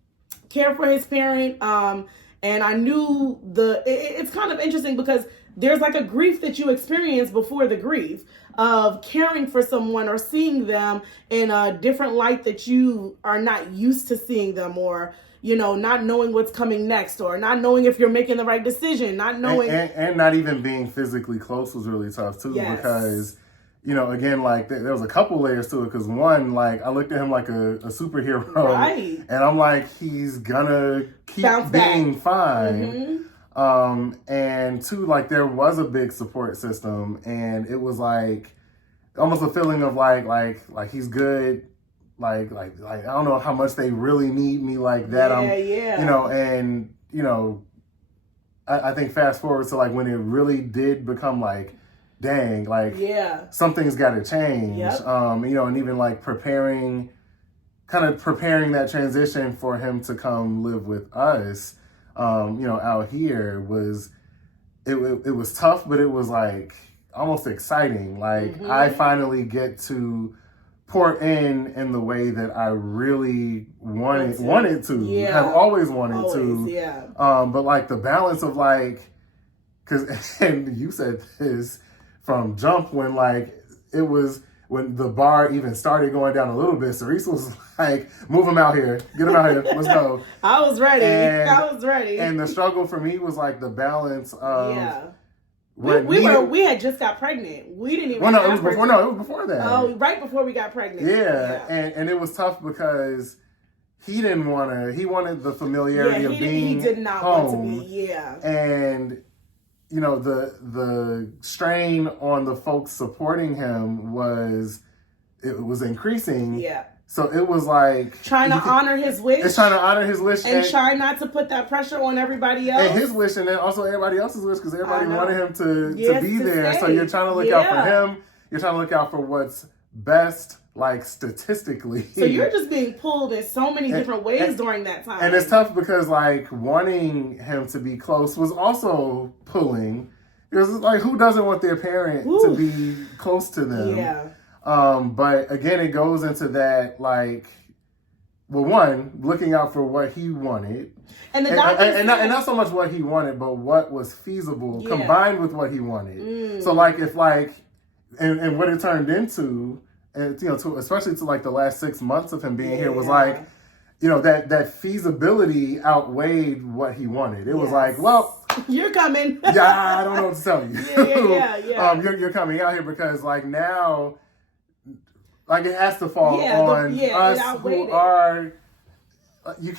care for his parent. And I knew it's kind of interesting because there's like a grief that you experience before the grief of caring for someone or seeing them in a different light that you are not used to seeing them, or, you know, not knowing what's coming next, or not knowing if you're making the right decision, not knowing. And not even being physically close was really tough too, because, you know, again, like there was a couple layers to it. Because one, like I looked at him like a superhero, right? And I'm like, he's gonna keep being fine. And two, like there was a big support system, and it was like almost a feeling of like he's good. Like I don't know how much they really need me like that. You know, and you know, I think fast forward to like when it really did become like, dang, like something's got to change. You know, and even like preparing that transition for him to come live with us, you know, out here was tough, but it was like almost exciting. Like I finally get to pour in the way that I really wanted to, have always wanted to. But like the balance of like, and you said this from jump when like it was, when the bar even started going down a little bit, Sirece was like, move him out here, get him out here, let's go. I was ready. And the struggle for me was like the balance of, we had just got pregnant. We didn't even. It was before that. Oh, right before we got pregnant. And it was tough because he didn't want to. He wanted the familiarity of being. He did not home. Want to be. And you know the strain on the folks supporting him was increasing. So it was like trying to honor his wish. It's trying to honor his wish and try not to put that pressure on everybody else. And his wish, and then also everybody else's wish, because everybody wanted him to be there. So you're trying to look out for him. You're trying to look out for what's best, like statistically. So you're just being pulled in so many different ways during that time. And it's tough because like wanting him to be close was also pulling. Because it's like, who doesn't want their parent to be close to them? But again, it goes into that, like, well, one, looking out for what he wanted. And the doctor and not so much what he wanted, but what was feasible combined with what he wanted. So like, if like, and what it turned into, and you know, especially to like the last 6 months of him being here was like, you know, that feasibility outweighed what he wanted. It was like, well, you're coming. I don't know what to tell you. You're coming out here because like now, like it has to fall on us who are. You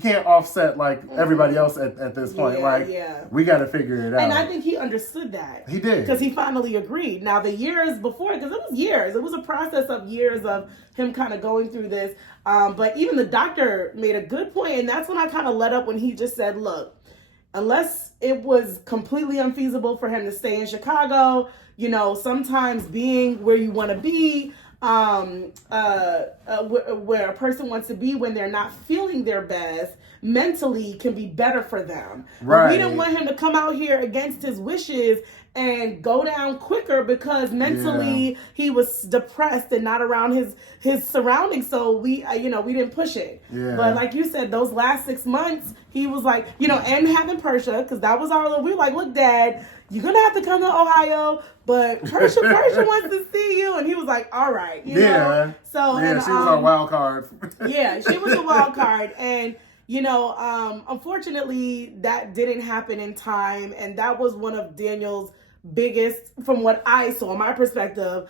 can't offset like everybody else at this point. We got to figure it out. And I think he understood that. He did, because he finally agreed. Now the years before, because it was years. It was a process of years of him kind of going through this. But even the doctor made a good point, and that's when I kind of let up when he just said, "Look, unless it was completely unfeasible for him to stay in Chicago, you know, sometimes being where you want to be, where a person wants to be when they're not feeling their best, mentally can be better for them. Right. But we didn't want him to come out here against his wishes and go down quicker because mentally he was depressed and not around his surroundings. So we we didn't push it. Yeah. But like you said, those last 6 months he was like, and having Persia, because that was we were like, look, Dad, you're gonna have to come to Ohio, but Persia wants to see you. And he was like, all right, you know. So she was our wild card. Yeah, she was a wild card. And unfortunately that didn't happen in time, and that was one of Daniel's biggest, from what I saw, my perspective,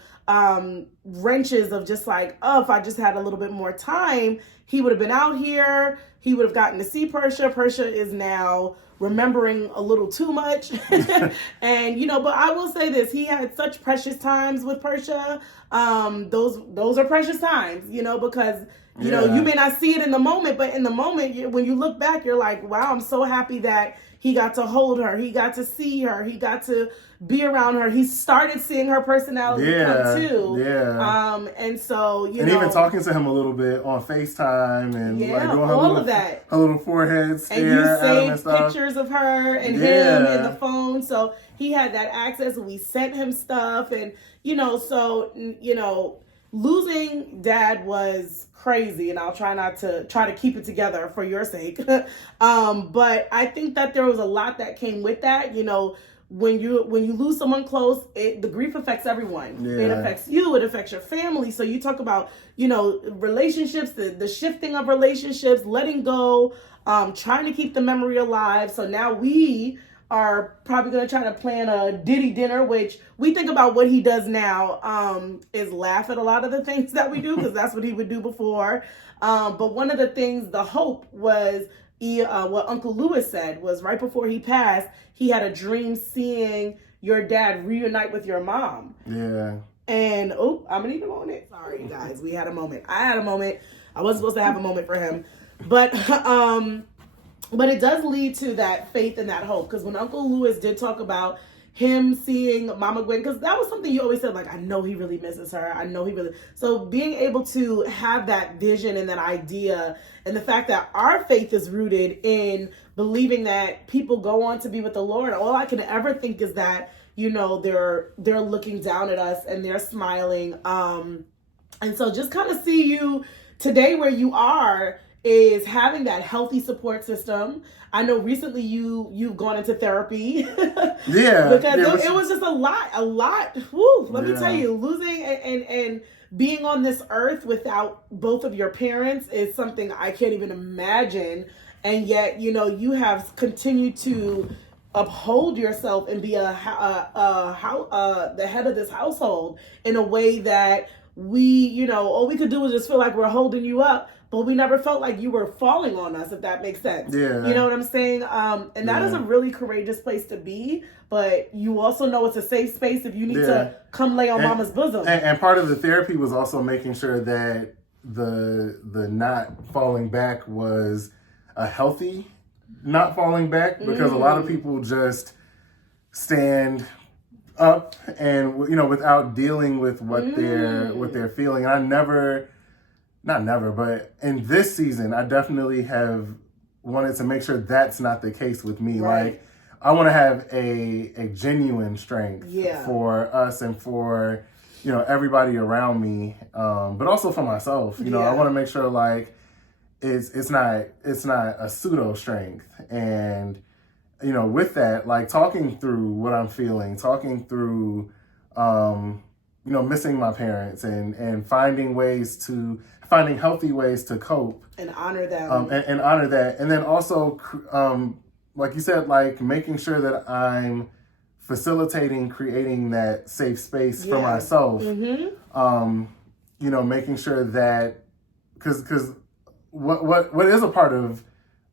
wrenches of just like, if I just had a little bit more time, he would have been out here, he would have gotten to see Persia. Persia is now remembering a little too much. And but I will say this, he had such precious times with Persia. Those are precious times, because you may not see it in the moment, but in the moment, when you look back, you're like, wow, I'm so happy that he got to hold her, he got to see her, he got to be around her. He started seeing her personality come too. Yeah. And so, and even talking to him a little bit on FaceTime and like doing all of that. Her little forehead stare. And you saved pictures of her and him in the phone. So he had that access, and we sent him stuff. And, losing Dad was crazy, and I'll try to keep it together for your sake. But I think that there was a lot that came with that. When you lose someone close, the grief affects everyone. It affects you, it affects your family. So you talk about, relationships, the shifting of relationships, letting go, trying to keep the memory alive. So now we are probably going to try to plan a Diddy dinner, which we think about what he does now, is laugh at a lot of the things that we do, because that's what he would do before. But one of the things, the hope was, what Uncle Lewis said was right before he passed, he had a dream seeing your dad reunite with your mom. Yeah. And, I'm going to need a moment. Sorry, guys. We had a moment. I had a moment. I wasn't supposed to have a moment for him. But it does lead to that faith and that hope. Because when Uncle Lewis did talk about him seeing Mama Gwen, because that was something you always said, like, I know he really misses her. I know he really. So being able to have that vision and that idea, and the fact that our faith is rooted in believing that people go on to be with the Lord, all I can ever think is that, they're looking down at us and they're smiling. And so just kind of see you today where you are is having that healthy support system. I know recently you've gone into therapy. Because it was just a lot. Woo, let me tell you, losing and being on this earth without both of your parents is something I can't even imagine. And yet, you have continued to uphold yourself and be the head of this household in a way that we, all we could do was just feel like we're holding you up, but we never felt like you were falling on us, if that makes sense. Yeah. You know what I'm saying? And that is a really courageous place to be, but you also know it's a safe space if you need to come lay on mama's bosom. And part of the therapy was also making sure that the not falling back was a healthy not falling back, because a lot of people just stand up and, without dealing with what they're feeling. And not never, but in this season, I definitely have wanted to make sure that's not the case with me. Right. Like, I want to have a genuine strength for us and for, everybody around me, but also for myself. I want to make sure like it's not a pseudo strength. And, with that, like talking through what I'm feeling, talking through, missing my parents and finding healthy ways to cope and honor them, and honor that. And then also, like you said, like making sure that I'm facilitating, creating that safe space for myself. Making sure that, because what is a part of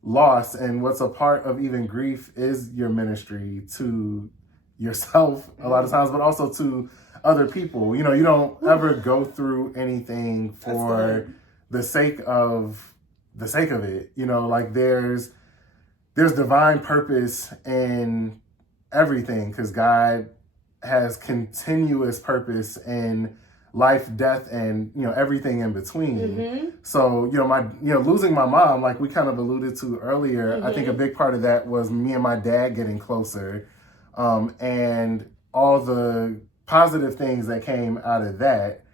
loss and what's a part of even grief is your ministry to yourself a lot of times, but also to other people. You don't ever go through anything for the sake of it. Like there's divine purpose in everything, because God has continuous purpose in life, death, and everything in between. So losing my mom, like we kind of alluded to earlier, I think a big part of that was me and my dad getting closer, and all the positive things that came out of that.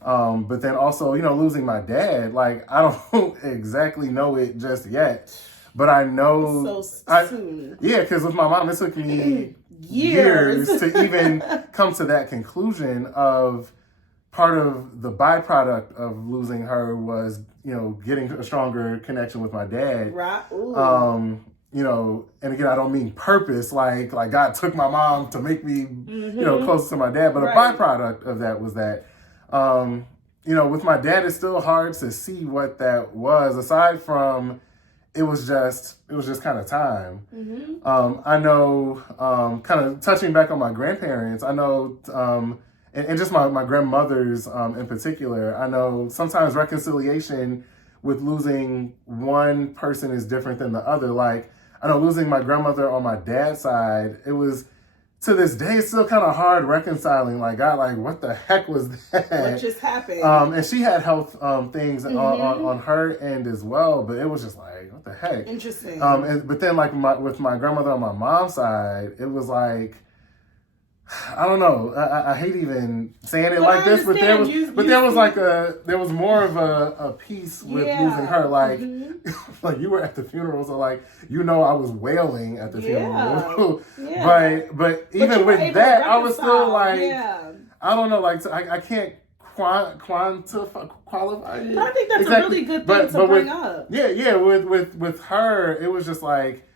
But then also, losing my dad, like I don't exactly know it just yet, but I know soon. Because with my mom, it took me years to even come to that conclusion of part of the byproduct of losing her was, getting a stronger connection with my dad. Right. Ooh. And again, I don't mean purpose, like God took my mom to make me, closer to my dad, but a byproduct of that was that, with my dad, it's still hard to see what that was, aside from it was just kind of time. I know, kind of touching back on my grandparents, I know, and just my grandmothers in particular, I know sometimes reconciliation with losing one person is different than the other. Like, I know losing my grandmother on my dad's side, it was, to this day, it's still kind of hard reconciling. Like, God, like, what the heck was that? What just happened? And she had health things on her end as well, but it was just like, what the heck? Interesting. But then, like, with my grandmother on my mom's side, it was like, I don't know. I hate even saying it like this, but there was more of a piece with losing her. Like, like you were at the funeral, so like I was wailing at the funeral. But even with that, I was still like, I don't know. Like, I can't qualify it. But I think that's a really good thing to bring up. Yeah. With her, it was just like,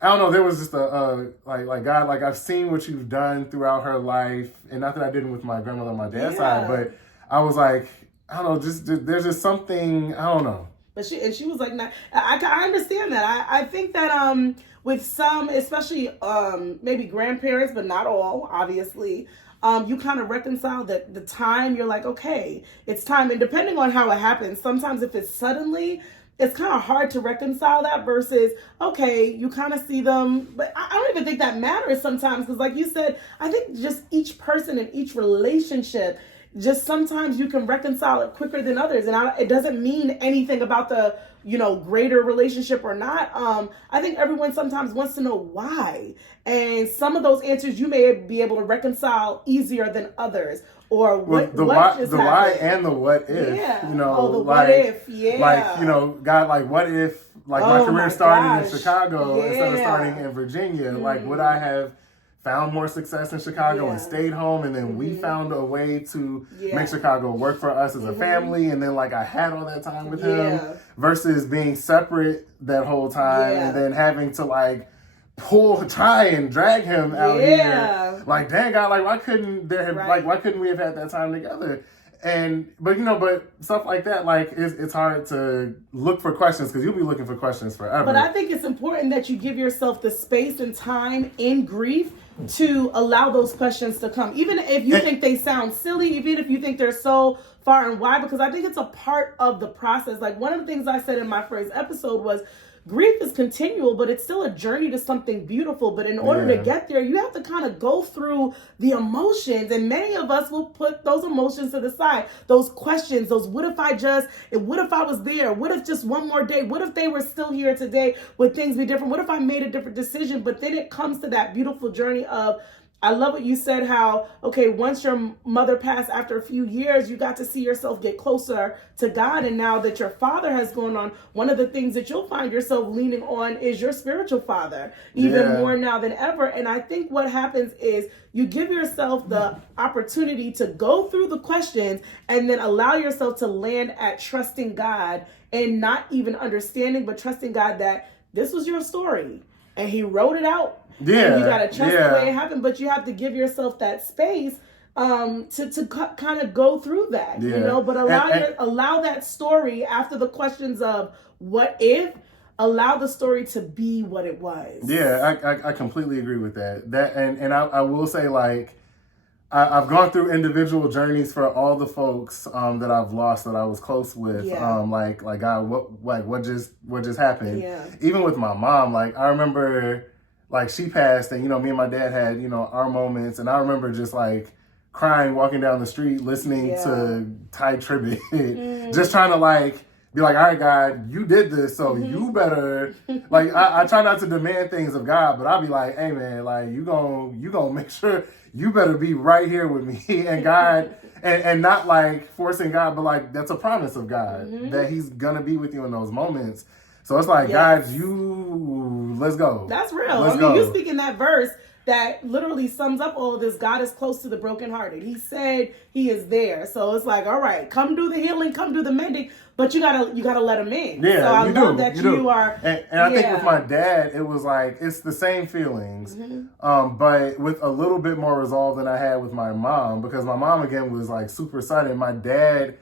I don't know. There was just a like God, like I've seen what you've done throughout her life, and not that I didn't with my grandmother on my dad's side, but I was like, I don't know, there's just something, I don't know. But she was like, I understand that. I think that with some, especially maybe grandparents, but not all, obviously. You kind of reconcile that the time you're like, okay, it's time, and depending on how it happens, sometimes if it's suddenly, it's kind of hard to reconcile that versus, okay, you kind of see them, but I don't even think that matters sometimes, because like you said, I think just each person in each relationship, just sometimes you can reconcile it quicker than others, and it doesn't mean anything about the greater relationship or not. I think everyone sometimes wants to know why, and some of those answers you may be able to reconcile easier than others. Or what the why and the what if, the what if, like, God, like, what if, like, my career started in Chicago instead of starting in Virginia? Like, would I have found more success in Chicago and stayed home, and then we found a way to make Chicago work for us as a family, and then like I had all that time with him versus being separate that whole time and then having to like try and drag him out here. Like, dang, God, like, why couldn't we have had that time together? But stuff like that, like, it's hard to look for questions, because you'll be looking for questions forever. But I think it's important that you give yourself the space and time in grief to allow those questions to come, even if you think they sound silly, even if you think they're so far and wide, because I think it's a part of the process. Like, one of the things I said in my first episode was, grief is continual, but it's still a journey to something beautiful. But in order to get there, you have to kind of go through the emotions. And many of us will put those emotions to the side. Those questions, those what if I was there? What if just one more day? What if they were still here today? Would things be different? What if I made a different decision? But then it comes to that beautiful journey of, I love what you said, how, okay, once your mother passed after a few years, you got to see yourself get closer to God. And now that your father has gone on, one of the things that you'll find yourself leaning on is your spiritual father, even more now than ever. And I think what happens is you give yourself the opportunity to go through the questions and then allow yourself to land at trusting God, and not even understanding, but trusting God that this was your story and he wrote it out. Yeah, and you gotta trust the way it happened, but you have to give yourself that space to kind of go through that, But allow that story after the questions of what if. Allow the story to be what it was. Yeah, I completely agree with that. And I will say, like, I've gone through individual journeys for all the folks that I've lost that I was close with. Like God, what just happened? Yeah. Even with my mom, like, I remember, like, she passed, and me and my dad had our moments, and I remember just like crying walking down the street listening Yeah. to Ty Tribbett, just trying to like be like, all right, God, you did this, so you better like. I try not to demand things of God, but I'll be like, hey man, like you gonna make sure you better be right here with me and God, and not like forcing God, but like that's a promise of God that He's gonna be with you in those moments. So it's like, Yes. God, let's go. That's real. Let's I mean, go. you speak in that verse that literally sums up all of this. God is close to the brokenhearted. He said He is there. So it's like, all right, come do the healing, come do the mending, but you gotta let Him in. Yeah, so I you love do. that you are. And I think with my dad, it was like it's the same feelings, but with a little bit more resolve than I had with my mom, because my mom again was like super sudden. My dad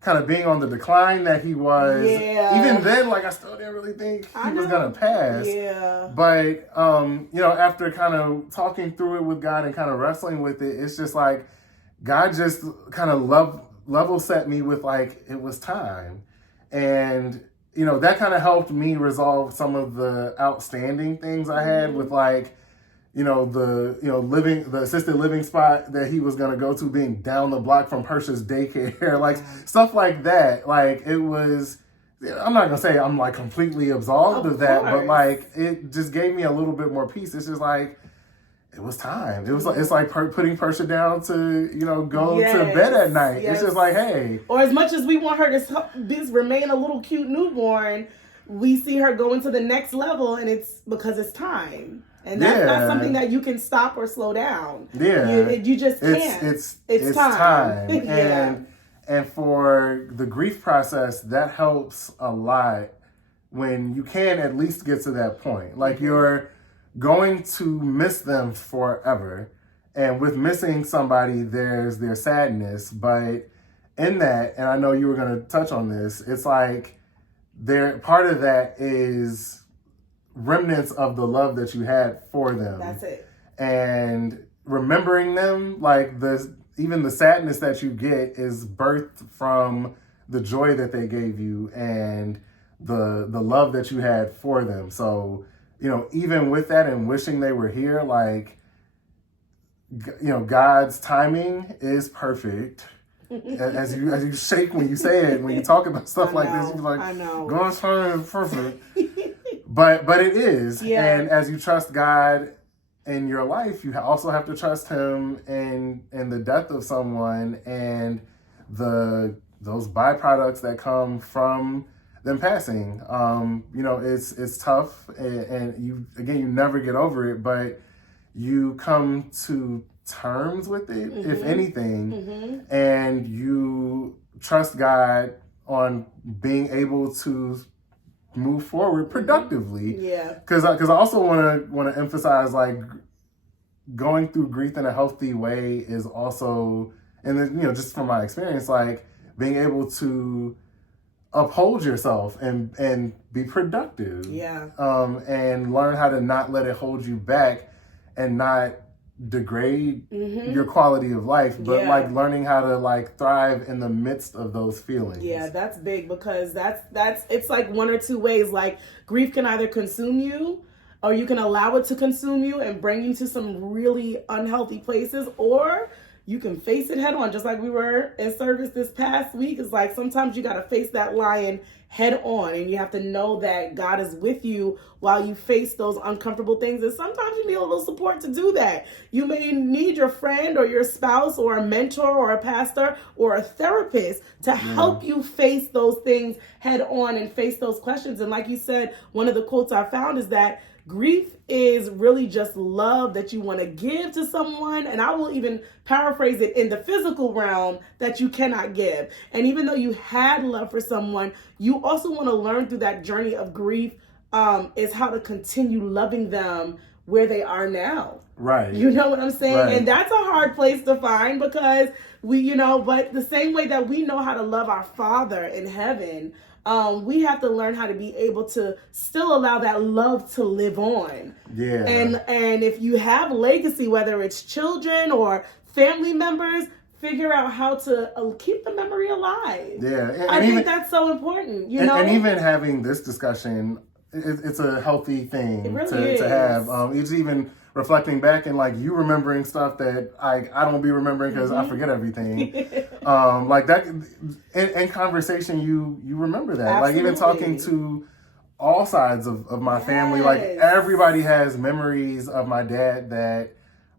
kind of being on the decline that he was. Yeah. Even then, like I still didn't really think he was gonna pass. Yeah. But after kind of talking through it with God and kind of wrestling with it, it's just like God just kind of level set me with like it was time. And that kind of helped me resolve some of the outstanding things I had with like the assisted living spot that he was going to go to being down the block from Hirsch's daycare, like stuff like that. Like it was, I'm not going to say I'm like completely absolved of that, but like it just gave me a little bit more peace. It's just like, it was time. It was like, it's like putting Persha down to, go to bed at night. Yes. It's just like, hey. Or as much as we want her to remain a little cute newborn, we see her going to the next level, and it's because it's time. And that's not something that you can stop or slow down. Yeah. You just can't. It's time. And for the grief process, that helps a lot when you can at least get to that point. Like you're going to miss them forever. And with missing somebody, there's their sadness. But in that, and I know you were going to touch on this, it's like part of that is remnants of the love that you had for them. That's it. And remembering them, like even the sadness that you get is birthed from the joy that they gave you and the love that you had for them. So, even with that and wishing they were here, like, God's timing is perfect. As you shake when you say it, when you talk about stuff like this, you're like, God's timing is perfect. But it is. Yeah. And as you trust God in your life, you also have to trust Him in the death of someone and those byproducts that come from them passing. It's tough, and you never get over it, but you come to terms with it, if anything, and you trust God on being able to move forward productively. Yeah. Because I also want to emphasize, like, going through grief in a healthy way is also, and then, just from my experience, like being able to uphold yourself and be productive. Yeah. And learn how to not let it hold you back and not degrade your quality of life, but like learning how to like thrive in the midst of those feelings. Yeah, that's big, because that's it's like one or two ways. Like grief can either consume you, or you can allow it to consume you and bring you to some really unhealthy places, or you can face it head on, just like we were in service this past week. It's like sometimes you got to face that lion head on, and you have to know that God is with you while you face those uncomfortable things. And sometimes you need a little support to do that. You may need your friend or your spouse or a mentor or a pastor or a therapist to help you face those things head on and face those questions. And like you said, one of the quotes I found is that grief is really just love that you want to give to someone. And I will even paraphrase it in the physical realm, that you cannot give. And even though you had love for someone, you also want to learn through that journey of grief is how to continue loving them where they are now. Right. You know what I'm saying? Right. And that's a hard place to find, because but the same way that we know how to love our Father in heaven, we have to learn how to be able to still allow that love to live on. Yeah. And if you have legacy, whether it's children or family members, figure out how to keep the memory alive. Yeah. I think that's so important, And even having this discussion it's a healthy thing It really to have. It's even reflecting back and like you remembering stuff that I don't be remembering because I forget everything. Like that in conversation, you remember that. Absolutely. Like even talking to all sides of my family, like everybody has memories of my dad that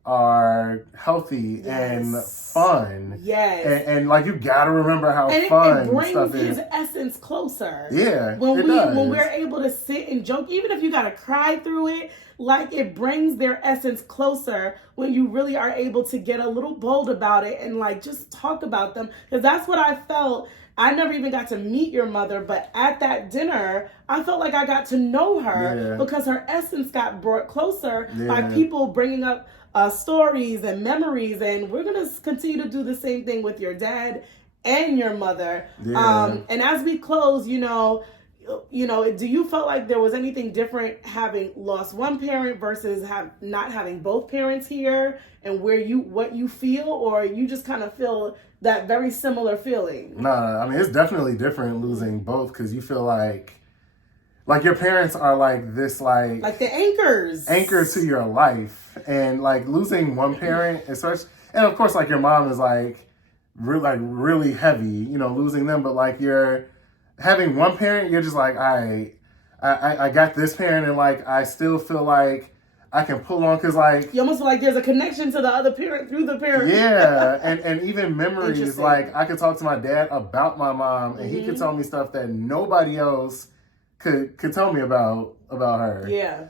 are healthy and fun. Yes. And like you gotta remember how and fun it brings stuff is. his essence closer. Yeah. When we're able to sit and joke, even if you gotta cry through it, like it brings their essence closer when you really are able to get a little bold about it and like just talk about them. Because that's what I felt. I never even got to meet your mother, but at that dinner, I felt like I got to know her because her essence got brought closer by people bringing up stories and memories. And we're going to continue to do the same thing with your dad and your mother. And as we close, you know, do you feel like there was anything different having lost one parent versus not having both parents here, and what you feel, or you just kind of feel that very similar feeling? No, I mean it's definitely different losing both because you feel like your parents are like this like the anchor to your life, and like losing one parent, especially, and of course like your mom is like really heavy, you know, losing them, but like you're having one parent, you're just like, I got this parent, and like I still feel like I can pull on because like you almost feel like there's a connection to the other parent through the parent. Yeah, and even memories. Like I could talk to my dad about my mom, and he could tell me stuff that nobody else could tell me about her. Yeah.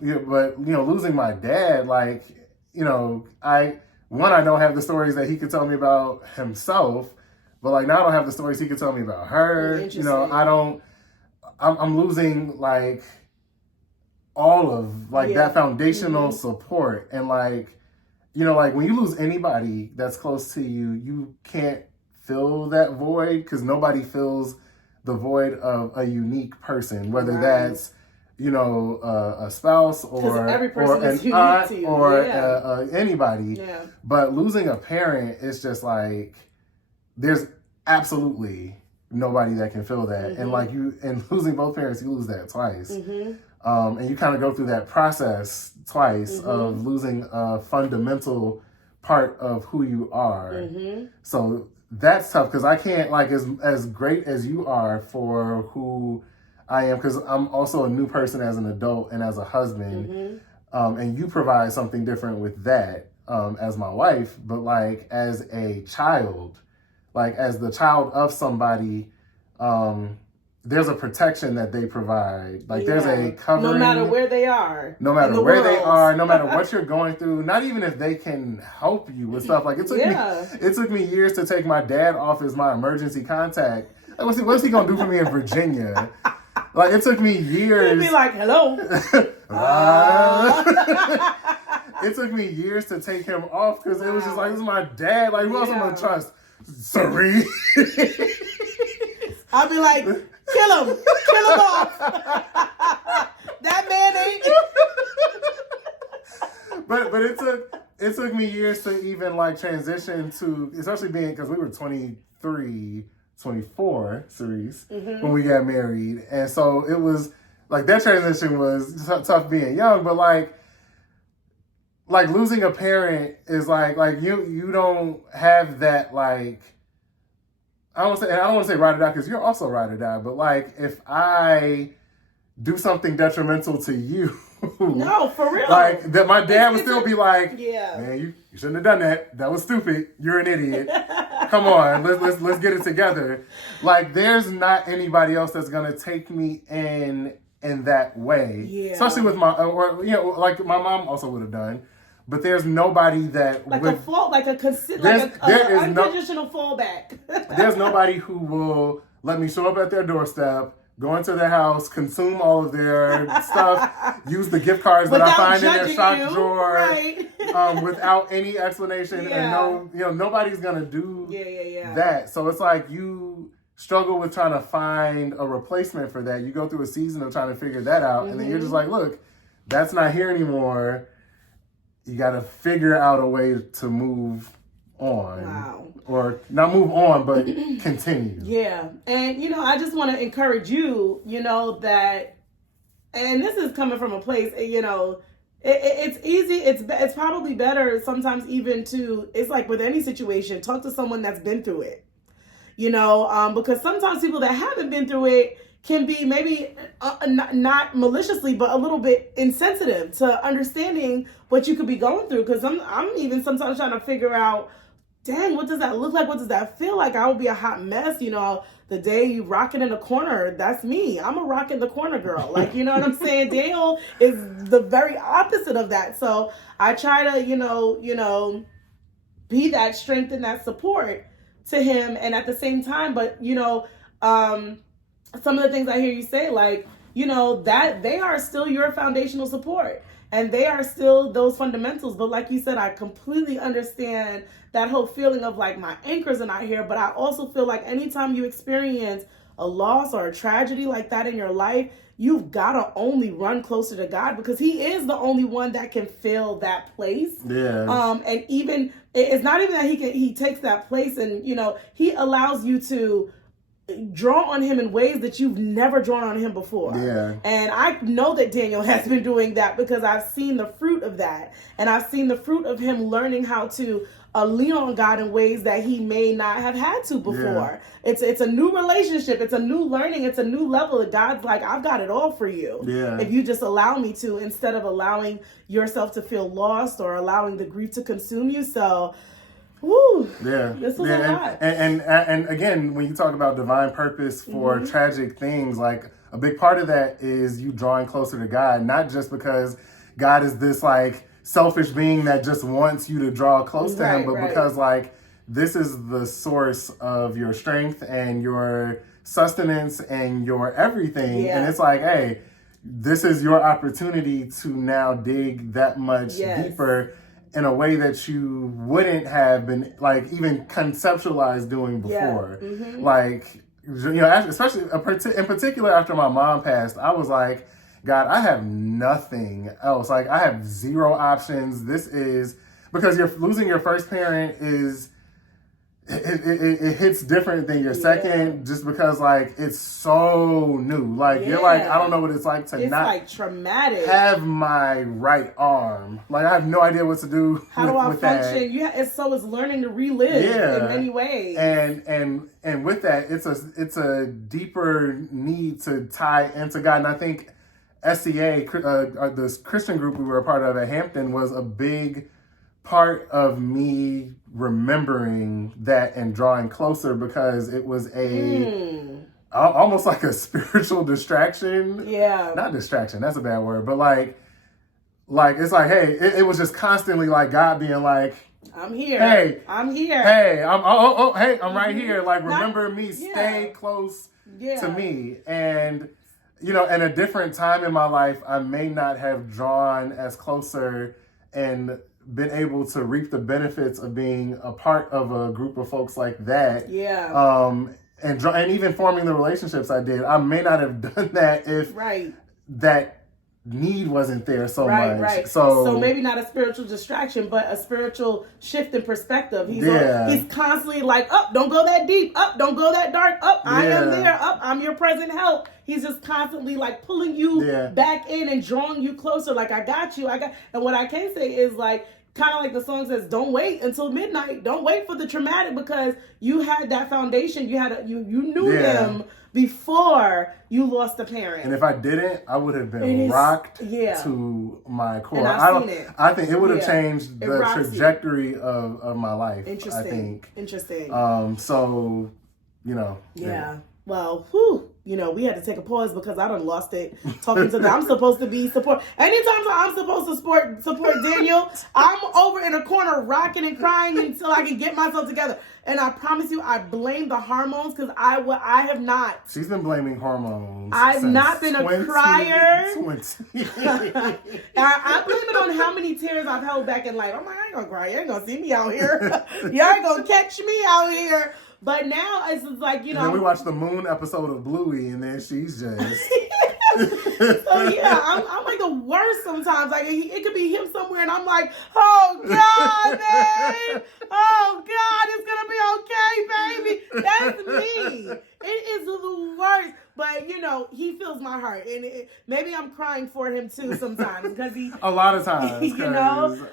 Yeah, but you know, losing my dad, like you know, I don't have the stories that he could tell me about himself. But like now I don't have the stories he could tell me about her. You know, I'm losing like all of like that foundational support. And like, you know, like when you lose anybody that's close to you, you can't fill that void because nobody fills the void of a unique person, whether that's, you know, a spouse or an aunt or anybody. Yeah. But losing a parent is just like, there's absolutely nobody that can fill that. And like and losing both parents, you lose that twice. And you kind of go through that process twice of losing a fundamental part of who you are. So that's tough because I can't, like, as great as you are for who I am, because I'm also a new person as an adult and as a husband. And you provide something different with that as my wife, but like as a child, like as the child of somebody, there's a protection that they provide. Like there's a covering. No matter where they are. No matter where they are, no matter what you're going through, not even if they can help you with stuff. Like it took me years to take my dad off as my emergency contact. Like, what's he gonna do for me in Virginia? Like it took me years. He'd be like, hello. It took me years to take him off because it was just like, this is my dad. Like who else I'm gonna trust? Sirece. I'll be like, kill him off. That man ain't. But it took me years to even like transition to, especially being, because we were 23, 24, Sirece, when we got married, and so it was like that transition was tough being young, but like losing a parent is like you don't have that, like, I don't want to say ride or die because you're also ride or die, but like if I do something detrimental to you, no, for real, like that, my dad would still be like, man, you shouldn't have done that. That was stupid. You're an idiot. Come on, let's get it together. Like there's not anybody else that's gonna take me in that way, especially with my, or you know, like my mom also would have done. But there's nobody that like would, a fall, like an unconditional fallback. There's nobody who will let me show up at their doorstep, go into their house, consume all of their stuff, use the gift cards that I find in their sock drawer, without any explanation, and nobody's gonna do that. So it's like you struggle with trying to find a replacement for that. You go through a season of trying to figure that out, and then you're just like, look, that's not here anymore. You got to figure out a way to move on. Wow. Or not move on, but continue. Yeah. And, I just want to encourage you, that and this is coming from a place, it's easy. It's probably better sometimes even to, it's like with any situation, talk to someone that's been through it, because sometimes people that haven't been through it can be maybe not maliciously, but a little bit insensitive to understanding what you could be going through. Because I'm even sometimes trying to figure out, dang, what does that look like? What does that feel like? I would be a hot mess, the day you rocking in the corner, that's me. I'm a rock in the corner girl. Like, you know what I'm saying? Daniel is the very opposite of that. So I try to, be that strength and that support to him. And at the same time, but, some of the things I hear you say, like, that they are still your foundational support and they are still those fundamentals. But like you said, I completely understand that whole feeling of like my anchors are not here. But I also feel like anytime you experience a loss or a tragedy like that in your life, you've got to only run closer to God, because he is the only one that can fill that place. Yeah. And even, it's not even that he takes that place and, he allows you to draw on him in ways that you've never drawn on him before. Yeah. And I know that Daniel has been doing that because I've seen the fruit of that. And I've seen the fruit of him learning how to lean on God in ways that he may not have had to before. Yeah. It's a new relationship. It's a new learning. It's a new level that God's like, I've got it all for you. Yeah. If you just allow me to, instead of allowing yourself to feel lost or allowing the grief to consume you. So, woo, yeah, this was a lot. And again, when you talk about divine purpose for tragic things, like a big part of that is you drawing closer to God, not just because God is this like selfish being that just wants you to draw close to him, but because like this is the source of your strength and your sustenance and your everything. And it's like, hey, this is your opportunity to now dig that much deeper in a way that you wouldn't have been like even conceptualized doing before. Like, especially in particular after my mom passed, I was like, God, I have nothing else. Like, I have zero options. This is because you're losing your first parent is it hits different than your second, just because like it's so new. Like you're like, I don't know what it's like to not like traumatic have my right arm. Like I have no idea what to do. How do I function? It's learning to relive in many ways. And with that, it's a deeper need to tie into God. And I think SCA, this Christian group we were a part of at Hampton, was a big part of me remembering that and drawing closer, because it was almost like a spiritual distraction. Not distraction, that's a bad word, but like it's like, hey, it was just constantly like God being like, I'm here. Hey, I'm here. Hey, hey, I'm right here. Like, remember me, stay close to me. And in a different time in my life, I may not have drawn as closer and been able to reap the benefits of being a part of a group of folks like that. And even forming the relationships I did. I may not have done that if that need wasn't there so much. So maybe not a spiritual distraction, but a spiritual shift in perspective. He's constantly like, don't go that deep, don't go that dark, I am there, I'm your present help. He's just constantly like pulling you back in and drawing you closer. Like, I got you. And what I can say is like, kind of like the song says, don't wait until midnight. Don't wait for the traumatic, because you had that foundation. You knew them before you lost a parent. And if I didn't, I would have been rocked to my core. And I think it would have changed the trajectory of my life. Interesting. So, Well, we had to take a pause because I done lost it talking to them. I'm supposed to be support. Anytime I'm supposed to support Daniel, I'm over in a corner rocking and crying until I can get myself together. And I promise you, I blame the hormones, because I have not. She's been blaming hormones. I've not been a crier. I blame it on how many tears I've held back in life. I'm like, I ain't gonna cry. You ain't gonna see me out here. You ain't gonna catch me out here. But now it's like, And then we watched the Moon episode of Bluey, and then she's just... So I'm like the worst reverse sometimes. Like it could be him somewhere, and I'm like, oh God, babe, oh God, it's gonna be okay, baby. That's me. It is the worst. But he feels my heart, and maybe I'm crying for him too sometimes because he. A lot of times,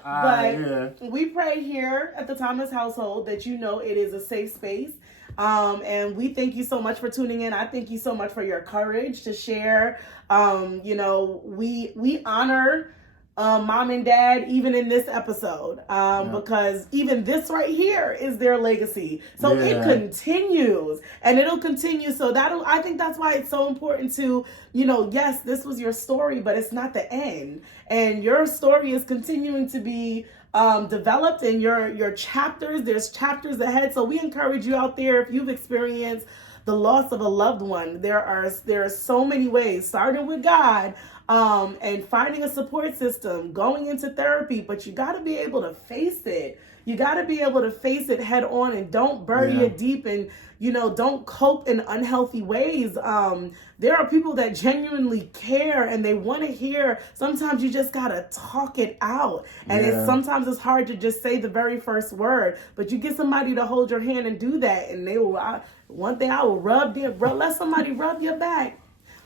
But we pray here at the Thomas household that it is a safe space. And we thank you so much for tuning in. I thank you so much for your courage to share. We honor mom and dad even in this episode because even this right here is their legacy. So it continues and it'll continue. So I think that's why it's so important to, yes, this was your story, but it's not the end. And your story is continuing to be developed in your chapters. There's chapters ahead. So we encourage you out there, if you've experienced the loss of a loved one, there are so many ways, starting with God, and finding a support system, going into therapy, but you got to be able to face it. You got to be able to face it head on and don't bury it deep and, don't cope in unhealthy ways. There are people that genuinely care and they want to hear. Sometimes you just got to talk it out. And sometimes it's hard to just say the very first word, but you get somebody to hold your hand and do that. And they will, one thing I will let somebody rub your back.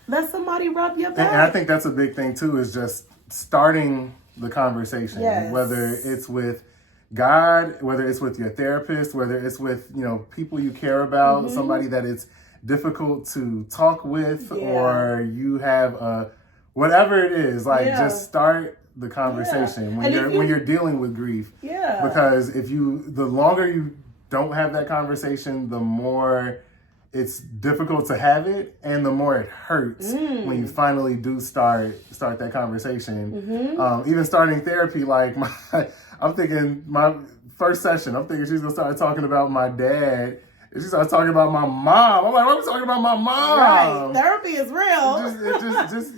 Let somebody rub your back. And I think that's a big thing too, is just starting the conversation, whether it's with God, whether it's with your therapist, whether it's with, people you care about, somebody that it's difficult to talk with, or you have whatever it is, just start the conversation when you're dealing with grief. Because the longer you don't have that conversation, the more it's difficult to have it, and the more it hurts when you finally do start that conversation. Even starting therapy, I'm thinking my first session, I'm thinking she's gonna start talking about my dad. And she starts talking about my mom. I'm like, why are we talking about my mom? Right. Therapy is real. Just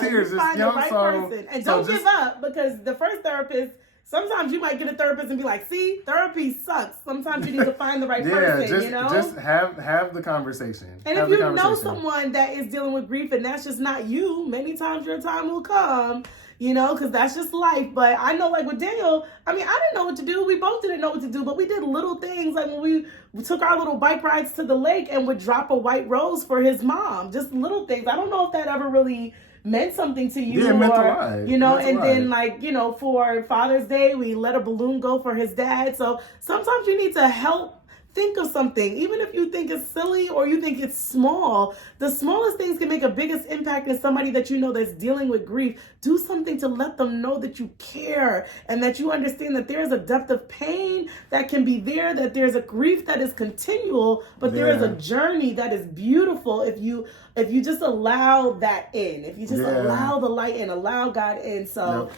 tears. You find the right person. And don't give up, because the first therapist, sometimes you might get a therapist and be like, see, therapy sucks. Sometimes you need to find the right person, Just have the conversation. And if you know someone that is dealing with grief and that's just not you, many times your time will come, because that's just life. But I know, with Daniel, I didn't know what to do. We both didn't know what to do, but we did little things. Like when we took our little bike rides to the lake and would drop a white rose for his mom. Just little things. I don't know if that ever really meant something to you. Yeah, it meant a lot. Then for Father's Day, we let a balloon go for his dad. So sometimes you need to help think of something, even if you think it's silly or you think it's small. The smallest things can make a biggest impact in somebody that that's dealing with grief. Do something to let them know that you care and that you understand that there's a depth of pain that can be there, that there's a grief that is continual, but there is a journey that is beautiful if you just allow that in, if you just allow the light in, allow God in. So,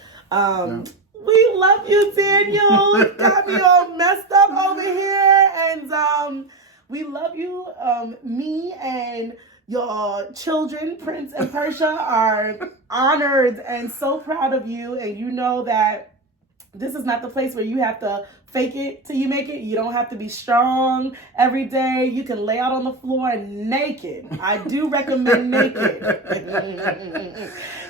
we love you, Daniel. You got me all messed up over here. And we love you. Me and your children, Prince and Persha, are honored and so proud of you. And you know that this is not the place where you have to fake it till you make it. You don't have to be strong every day. You can lay out on the floor naked. I do recommend naked.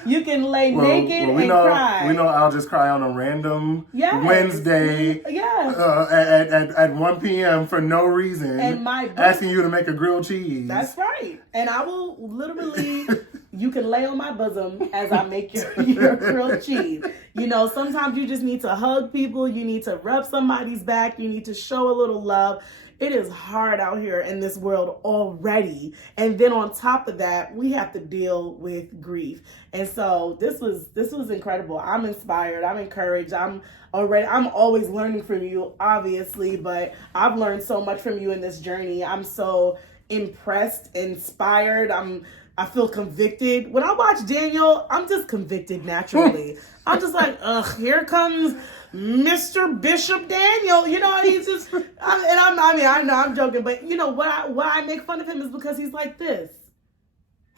You can lay naked and cry. We know I'll just cry on a random Wednesday at 1 p.m. for no reason, and asking you to make a grilled cheese. That's right. And I will literally, you can lay on my bosom as I make your grilled cheese. Sometimes you just need to hug people. You need to rub somebody's back. You need to show a little love. It is hard out here in this world already. And then on top of that, we have to deal with grief. And so this was incredible. I'm inspired. I'm encouraged. I'm always learning from you, obviously, but I've learned so much from you in this journey. I'm so impressed, inspired. I feel convicted. When I watch Daniel, I'm just convicted naturally. I'm just like, ugh, here comes Mr. Bishop Daniel. He's just, I know I'm joking, but why I make fun of him is because he's like this.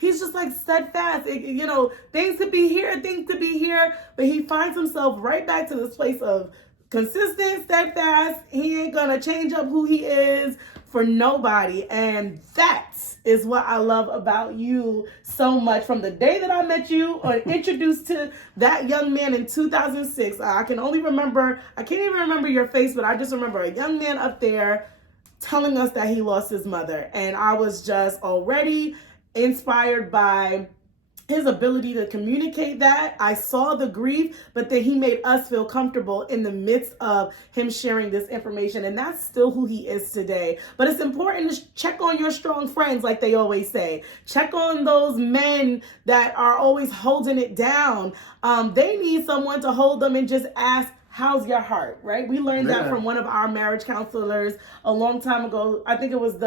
He's just like steadfast. Things could be here, but he finds himself right back to this place of consistent, steadfast. He ain't gonna change up who he is for nobody. And that is what I love about you so much. From the day that I met you or introduced to that young man in 2006, I can't even remember your face, but I just remember a young man up there telling us that he lost his mother. And I was just already inspired by his ability to communicate that. I saw the grief, but then he made us feel comfortable in the midst of him sharing this information. And that's still who he is today. But it's important to check on your strong friends, like they always say. Check on those men that are always holding it down. They need someone to hold them and just ask, how's your heart, right? We learned that from one of our marriage counselors a long time ago. I think it was the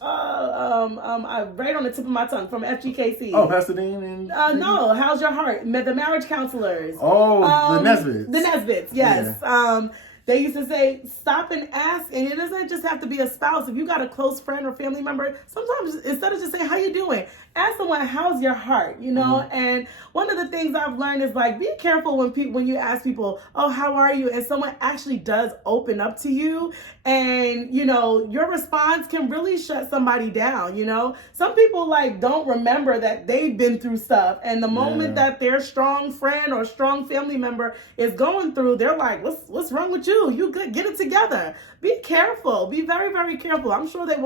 right on the tip of my tongue, from FGKC. Oh, Pastor Dean and no, how's your heart? The marriage counselors. Oh, the Nesbits. The Nesbits, yes. Yeah. They used to say, stop and ask, and it doesn't just have to be a spouse. If you got a close friend or family member, sometimes instead of just saying, how you doing? Ask someone, how's your heart, you know? Mm-hmm. And one of the things I've learned is, like, be careful when you ask people, oh, how are you? And someone actually does open up to you, and, you know, your response can really shut somebody down, you know? Some people, like, don't remember that they've been through stuff, and the moment that their strong friend or strong family member is going through, they're like, what's wrong with you? You good? Get it together. Be careful. Be very, very careful. I'm sure they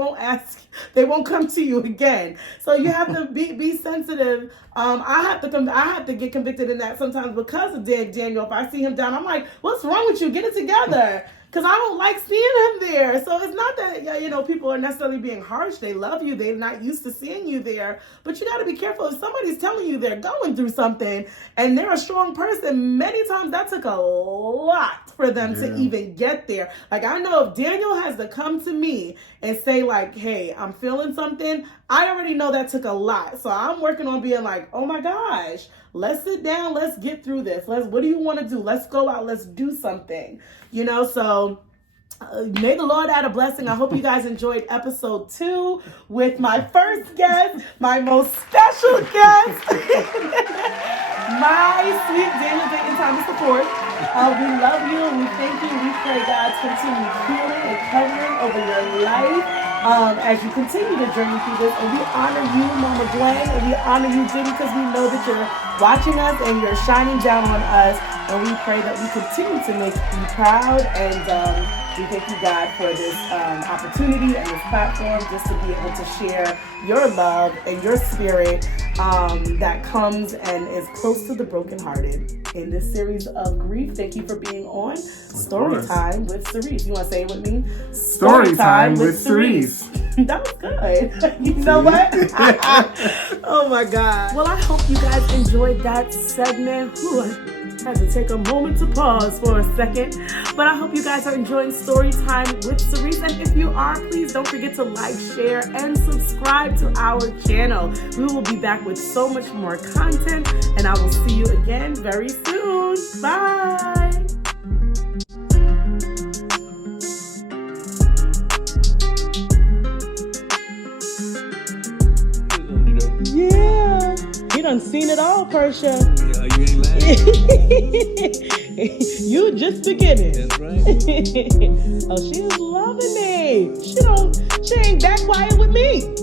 won't come to you again. So you have to be sensitive. I have to get convicted in that sometimes because of Daniel. If I see him down, I'm like, what's wrong with you? Get it together. Because I don't like seeing him there. So it's not that, you know, people are necessarily being harsh. They love you. They're not used to seeing you there. But you got to be careful. If somebody's telling you they're going through something and they're a strong person, many times that took a lot for them to even get there. Like, I know if Daniel has to come to me and say, like, hey, I'm feeling something, I already know that took a lot. So I'm working on being like, oh my gosh, let's sit down. Let's get through this. What do you want to do? Let's go out. Let's do something. You know, so may the Lord add a blessing. I hope you guys enjoyed episode 2 with my first guest, my most special guest, my sweet Dayton Thomas IV. We love you and we thank you. We pray God's continued healing and covering over your life as you continue to journey through this. And we honor you, Mama Gwen, and we honor you, Judy, because we know that you're watching us and you're shining down on us. And we pray that we continue to make you proud. And we thank you, God, for this opportunity and this platform just to be able to share your love and your spirit that comes and is close to the brokenhearted. In this series of grief, thank you for being on Storytime with Sirece. You want to say it with me? Storytime with Sirece. That was good. You know what? Oh my God. Well, I hope you guys enjoyed that segment. I had to take a moment to pause for a second. But I hope you guys are enjoying Storytime with Sirece. And if you are, please don't forget to like, share, and subscribe to our channel. We will be back with so much more content. And I will see you again very soon. Bye. Yeah, he done seen it all, Persha. Yeah, you ain't lying. You just beginning. That's right. Oh, she is loving me. She ain't that quiet with me.